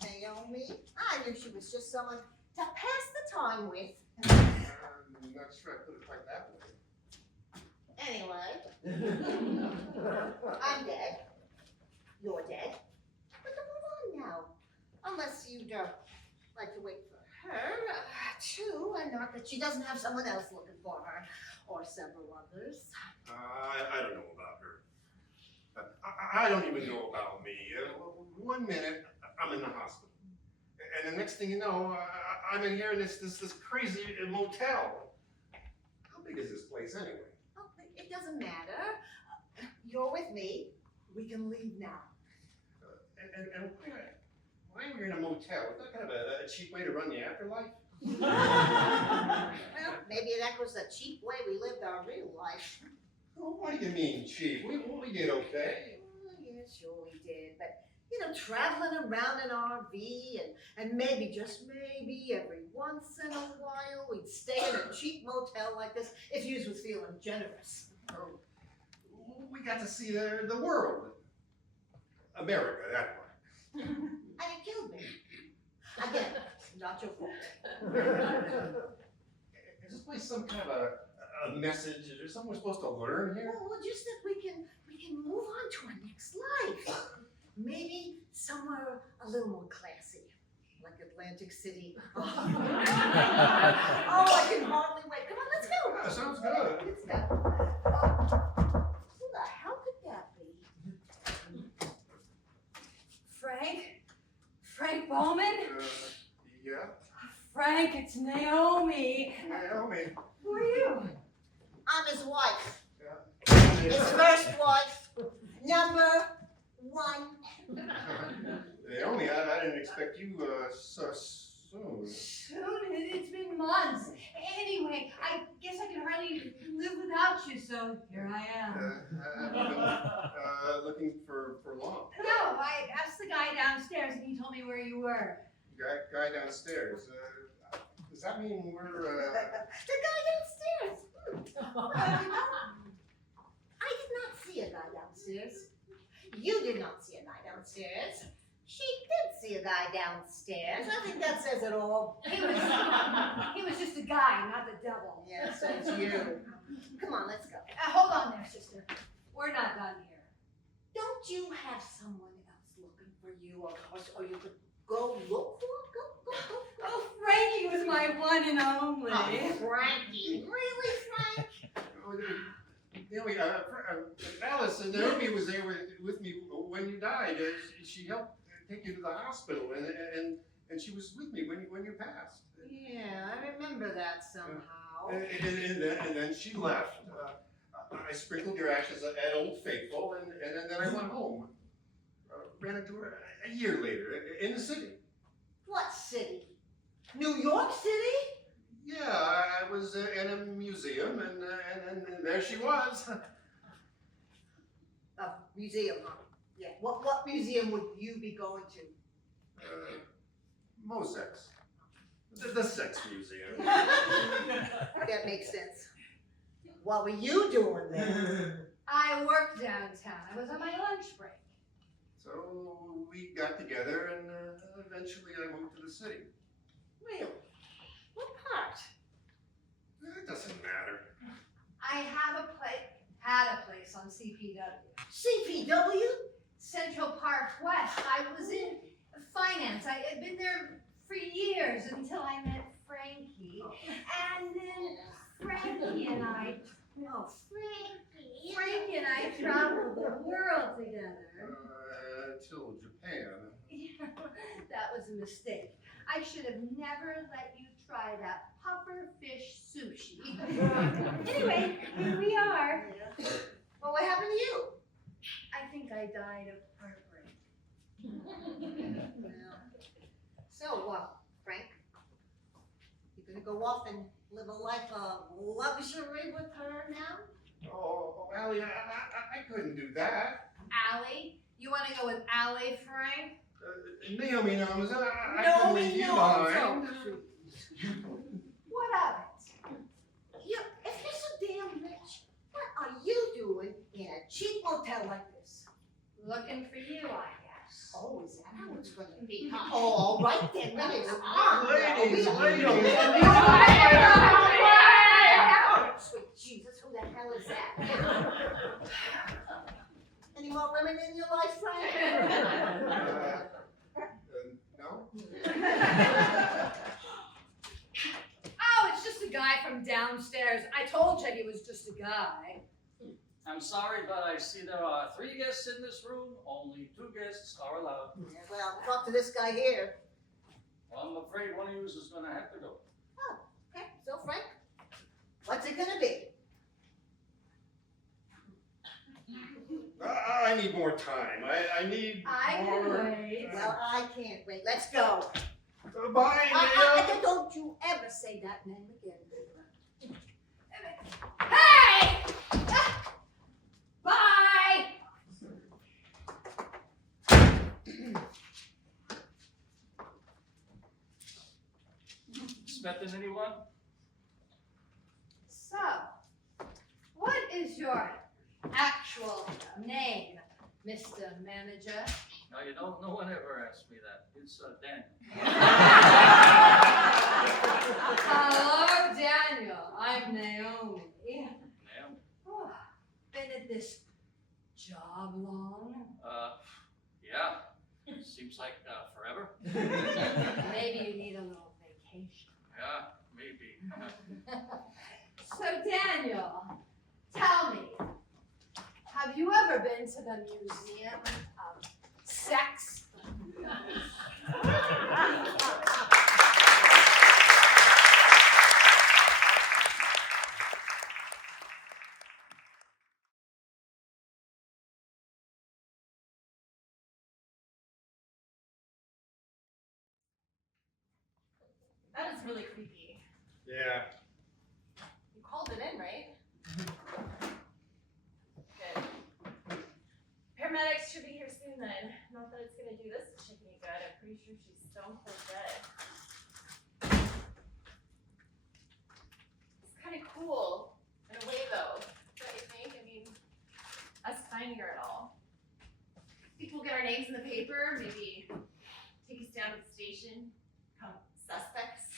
Naomi? I knew she was just someone to pass the time with. I'm not sure I put it quite that way. Anyway, I'm dead. You're dead. But move on now. Unless you'd like to wait for her, too, and not that she doesn't have someone else looking for her, or several others. I don't know about her. I don't even know about me. 1 minute, I'm in the hospital. And the next thing you know, I'm in here in this crazy motel. How big is this place anyway? Oh, it doesn't matter. You're with me. We can leave now. And why are we in a motel? Is that kind of a cheap way to run the afterlife? Well, maybe it echoes the cheap way we lived our real life. Well, what do you mean cheap? We did okay. Oh, yeah, sure we did. But, you know, traveling around an RV and maybe, just maybe, every once in a while, we'd stay in a cheap motel like this if you was feeling generous. We got to see the world. America, that part. And it killed me. Again, not your fault. Is this place some kind of a message? Is there something we're supposed to learn here? Well, just that we can move on to our next life. Maybe somewhere a little more classy, like Atlantic City. Oh, I can hardly wait. Come on, let's go. Yeah, sounds good. Let's go. Who the hell could that be? Frank Bowman? Yeah? Frank, it's Naomi. Naomi. Who are you? I'm his wife. Yeah. His first wife. Number 1. Naomi, I didn't expect you so soon. Soon? It's been months. Anyway, I guess I can hardly live without you, so here I am. Looking for long. No, I asked the guy downstairs and he told me where you were. Guy downstairs. Does that mean we're The guy downstairs. Well, you know, I did not see a guy downstairs. You did not see a guy downstairs. She did see a guy downstairs. I think that says it all. He was just a guy, not the devil. Yes, that's you. Come on, let's go. Hold on there, sister. We're not done here. Don't you have someone else looking for you, or you could go look for? Go. Oh, Frankie was my one and only. Oh, Frankie. Really, Frank? Naomi, Alice and Naomi was there with me when you died. She helped take you to the hospital, and she was with me when you passed. Yeah, I remember that somehow. And then she left. I sprinkled your ashes at Old Faithful, and then I went home. Ran into her a year later in the city. What city? New York City? Yeah, I was in a museum, and there she was. A museum, huh? Yeah. What museum would you be going to? Mosex. The sex museum. That makes sense. What were you doing there? I worked downtown. I was on my lunch break. So we got together, and eventually I moved to the city. Really? What part? It doesn't matter. I had a place on CPW. CPW? Central Park West. I was in finance. I had been there for years until I met Frankie. And then Frankie and I traveled the world together. Till Japan. Yeah, that was a mistake. I should have never let you try that puffer fish sushi. Anyway, here we are. Well, what happened to you? I think I died of heartbreak. So, Frank, you gonna go off and live a life of luxury with her now? Oh, Allie, I couldn't do that. Allie? You want to go with Allie, Frank? Naomi knows. I can leave you behind. What of it? If you're so damn rich, what are you doing in a cheap motel like this? Looking for you, I guess. Oh, is that how it's gonna be? Oh, all right then. Ladies, sweet Jesus, who the hell is that? Any more women in your life, Frank? No? Oh, it's just a guy from downstairs. I told you he was just a guy. I'm sorry, but I see there are 3 guests in this room. Only 2 guests are allowed. Yeah, well, talk to this guy here. Well, I'm afraid one of you is going to have to go. Oh, okay. So, Frank, what's it gonna be? I need more time. I need I more. can wait. Well, I can't wait. Let's go. Bye, Naomi. Don't you ever say that name again. Hey! Bye! Expecting anyone? So, what is your actual name, Mr. Manager. No, you don't. No one ever asked me that. It's Dan. Hello, Daniel. I'm Naomi. Ma'am. Oh, been at this job long? Yeah. Seems like forever. Maybe you need a little vacation. Yeah, maybe. So, Daniel, tell me, have you ever been to the Museum of Sex? That is really creepy. Yeah. You called it in, right? Good. Paramedics should be here soon then. Not that it's gonna do this to Chickeny good. I'm pretty sure she's stone cold dead. It's kind of cool in a way though, don't you think? I mean, us finding her at all. Think we'll get our names in the paper, maybe take us down to the station, become suspects.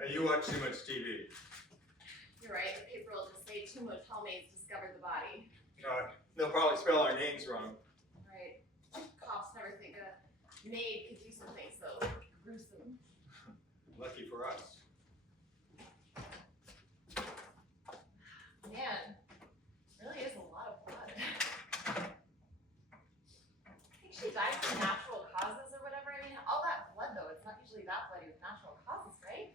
Hey, you watch too much TV. You're right, the paper will just say 2 motel maids discovered the body. They'll probably spell our names wrong. Right. Cops never think a maid could do something so gruesome. Lucky for us. Man, really is a lot of blood. I think she died from natural causes or whatever. I mean, all that blood though, it's not usually that bloody with natural causes, right?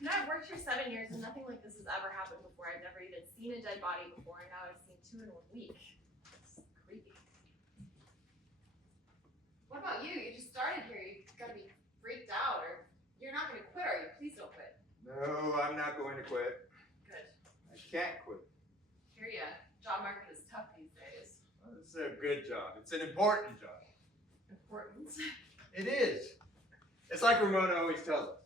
You know, I've worked here 7 years and nothing like this has ever happened before. I've never even seen a dead body before, and now I've seen 2 in 1 week. It's creepy. What about you? You just started here. You gotta be freaked out, or you're not gonna quit, are you? Please don't quit. No, I'm not going to quit. Good. I can't quit. Hear ya. Job market is tough these days. Well, this is a good job. It's an important job. Important. It is. It's like Ramona always tells us.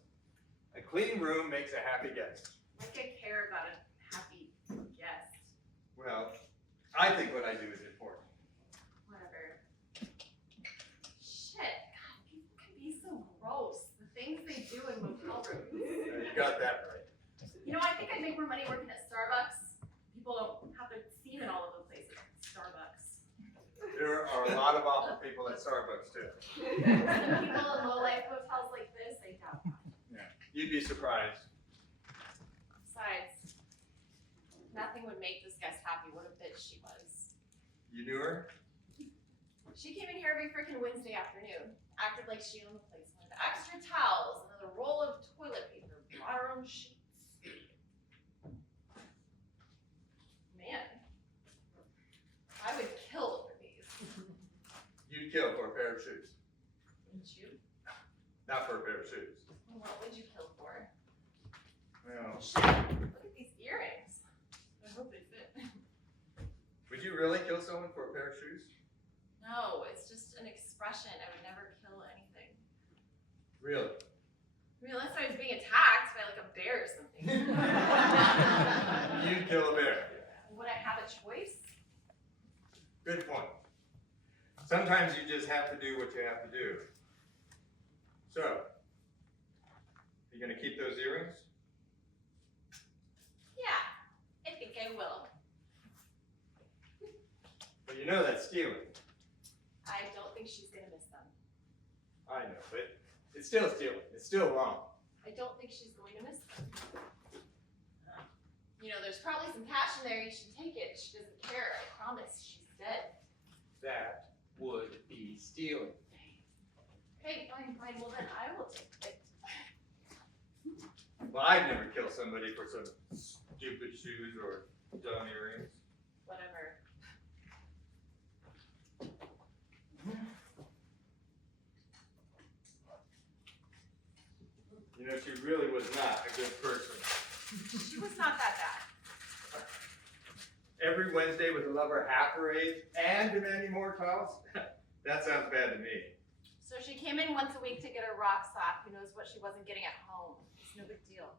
A clean room makes a happy guest. Like I care about a happy guest. Well, I think what I do is important. Whatever. Shit. God, people can be so gross. The things they do in motel rooms. You got that right. You know, I think I'd make more money working at Starbucks. People don't have their semen all over the place at Starbucks. There are a lot of awful people at Starbucks too. Some people in low-life hotels like this, I doubt. You'd be surprised. Besides, nothing would make this guest happy. What a bitch she was. You knew her? She came in here every freaking Wednesday afternoon. Acted like she owned the place. Wanted extra towels, another roll of toilet paper, brought her own sheets. Man, I would kill for these. You'd kill for a pair of shoes. Wouldn't you? Not for a pair of shoes. What would you kill for? Well, Look at these earrings. I hope they fit. would you really kill someone for a pair of shoes? No, it's just an expression. I would never kill anything. Really? I mean, unless I was being attacked by like a bear or something. You'd kill a bear. Would I have a choice? Good point. Sometimes you just have to do what you have to do. So, you gonna keep those earrings? Yeah, I think I will. But you know that's stealing. I don't think she's gonna miss them. I know, but it's still stealing. It's still wrong. I don't think she's going to miss them. You know, there's probably some cash in there. You should take it. She doesn't care. I promise. She's dead. That would be stealing. Okay, fine. Well, then I will take it. Well, I'd never kill somebody for some stupid shoes or dumb earrings. Whatever. You know, she really was not a good person. She was not that bad. Every Wednesday with a lover half her age and demanding more towels? That sounds bad to me. So she came in once a week to get her rocks off. Who knows what she wasn't getting at home. It's no big deal.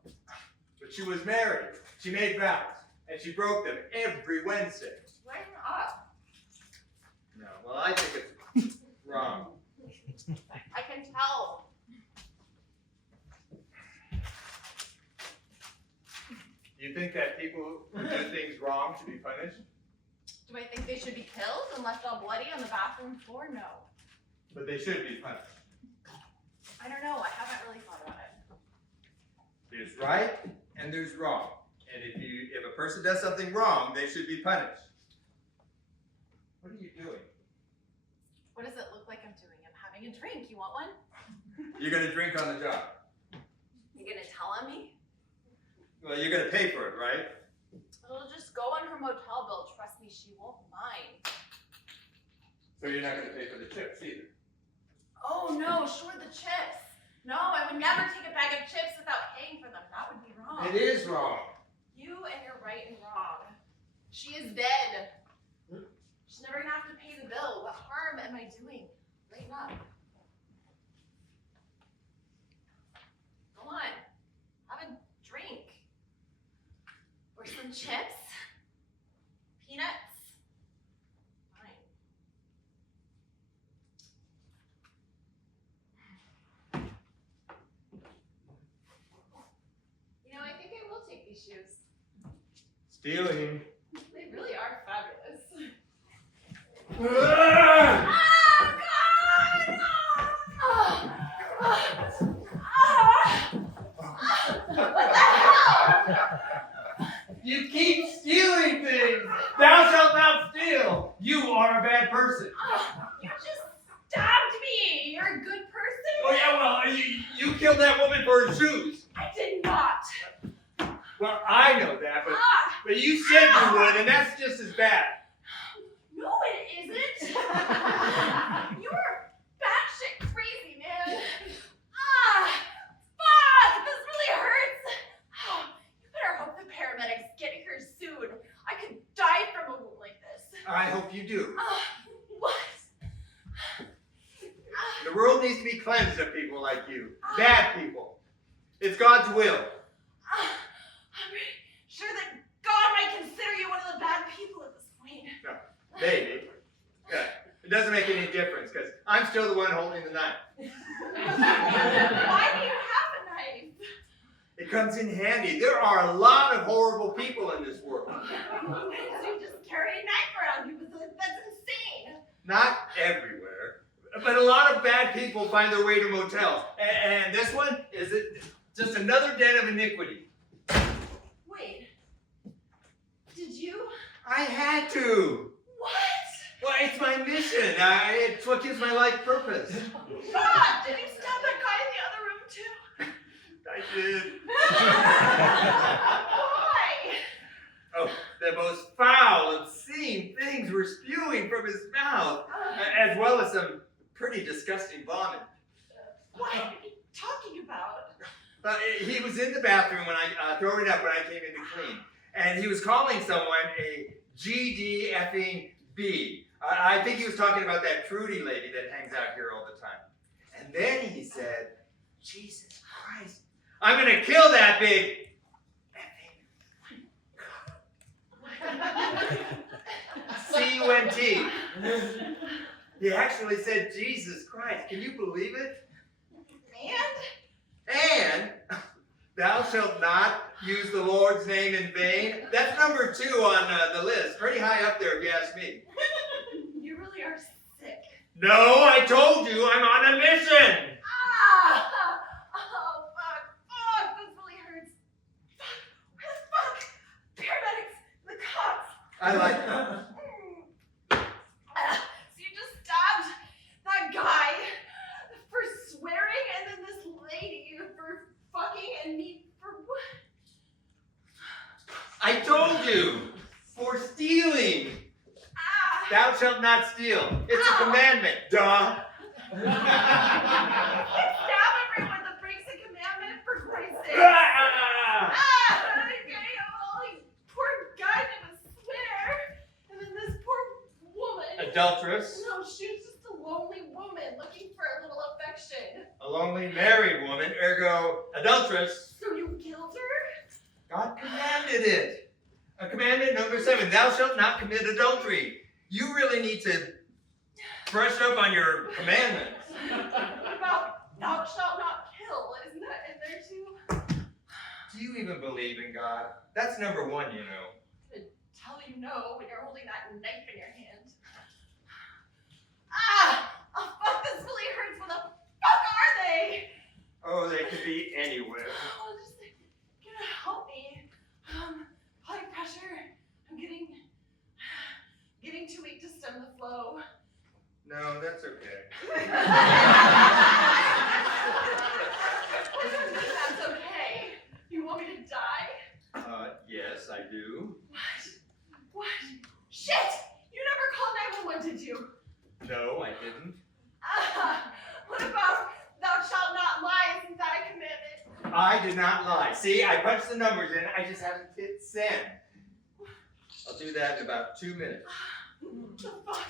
But she was married. She made vows. And she broke them every Wednesday. When up? No, well, I think it's wrong. I can tell. You think that people who do things wrong should be punished? Do I think they should be killed and left all bloody on the bathroom floor? No. But they should be punished. I don't know. I haven't really thought about it. There's right and there's wrong. And if a person does something wrong, they should be punished. What are you doing? What does it look like I'm doing? I'm having a drink. You want one? You're gonna drink on the job. You gonna tell on me? Well, you're gonna pay for it, right? It'll just go on her motel bill. Trust me, she won't mind. So you're not gonna pay for the chips either. Oh no, sure the chips. No, I would never take a bag of chips without paying for them. That would be wrong. It is wrong. You and your right and wrong. She is dead. She's never gonna have to pay the bill. What harm am I doing? Lighten up. Go on. Have a drink. Or some chips. Peanuts. Fine. You know, I think I will take these shoes. Stealing. They really are fabulous. Ah! What the hell? You keep stealing things! Thou shalt not steal! You are a bad person! You just stabbed me! You're a good person? Oh yeah, well, you killed that woman for her shoes! I did not! Well, I know that, but you said you would, and that's just as bad. No, it isn't! You're batshit crazy, man! Fuck! This really hurts! You better hope the paramedics get here soon. I could die from a wound like this. I hope you do. What? The world needs to be cleansed of people like you. Bad people. It's God's will. I'm sure that God might consider you one of the bad people at this point. No, maybe. Yeah, it doesn't make any difference, because I'm still the one holding the knife. Why do you have a knife? It comes in handy. There are a lot of horrible people in this world. You just carry a knife around you. That's insane. Not everywhere, but a lot of bad people find their way to motels. And this one is just another den of iniquity. Wait. Did you? I had to. What? Well, it's my mission. It's what gives my life purpose. God, did you stab that guy in the other room too? I did. Why? Oh, the most foul, obscene things were spewing from his mouth, as well as some pretty disgusting vomit. What are you talking about? He was in the bathroom when throwing up when I came in to clean, and he was calling someone a GD effing B. I think he was talking about that Trudy lady that hangs out here all the time. And then he said, Jesus Christ, I'm gonna kill that big C-U-N-T. He actually said Jesus Christ. Can you believe it? And thou shalt not use the Lord's name in vain. That's number 2 on the list. Pretty high up there if you ask me. You really are sick. No, I told you I'm on a mission. Oh, fuck, this really hurts. Fuck, paramedics, the cops. I like that. So you just stabbed that guy for swearing, and then this lady for fucking, and me for what? I told you. For stealing. Thou shalt not steal. It's a commandment. Duh. You stab everyone that breaks a commandment, for Christ's sake. Poor guy didn't swear. And then this poor woman. Adulteress. No, she was just a lonely woman looking for a little affection. A lonely married woman, ergo adulteress. So you killed her? God commanded it. Commandment number 7, thou shalt not commit adultery. You really need to brush up on your commandments. What about thou shalt not kill? Isn't that in there too? Do you even believe in God? That's number 1, you know. Tell you no when you're holding that knife in your hand. Ah! Oh, fuck, this really hurts. Where the fuck are they? Oh, they could be anywhere. Oh, just gonna help me. Blood pressure. I'm getting too weak to stem the flow. No, that's okay. That's okay. You want me to die? Yes, I do. What? Shit! You never called 911, did you? No, I didn't. What about thou shalt not lie? Isn't that a commandment? I did not lie. See, I punched the numbers in. I just haven't hit send. I'll do that in about 2 minutes. The fuck?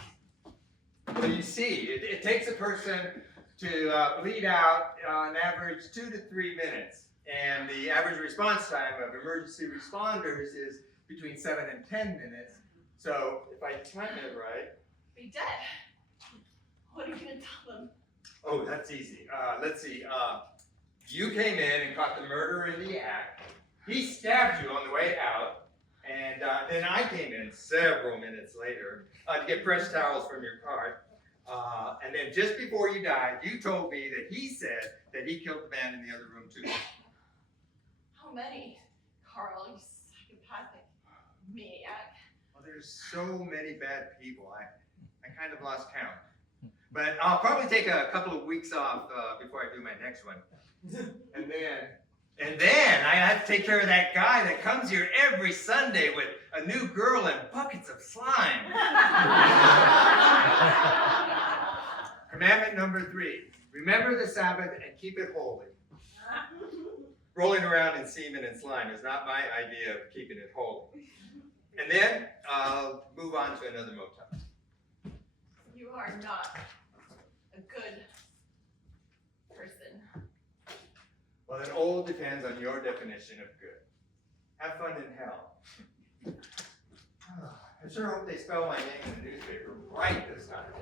Well, you see, it takes a person to bleed out on average 2 to 3 minutes. And the average response time of emergency responders is between 7 and 10 minutes. So if I time it right. Be dead. What are you gonna tell them? Oh, that's easy. Let's see. You came in and caught the murderer in the act. He stabbed you on the way out. And then I came in several minutes later to get fresh towels from your cart. And then just before you died, you told me that he said that he killed the man in the other room too. How many? Carl, you psychopathic maniac. Well, there's so many bad people. I kind of lost count. But I'll probably take a couple of weeks off before I do my next one. And then I have to take care of that guy that comes here every Sunday with a new girl and buckets of slime. Commandment number 3, remember the Sabbath and keep it holy. Rolling around in semen and slime is not my idea of keeping it holy. And then I'll move on to another motel. You are not a good person. Well, it all depends on your definition of good. Have fun in hell. I sure hope they spell my name in the newspaper right this time.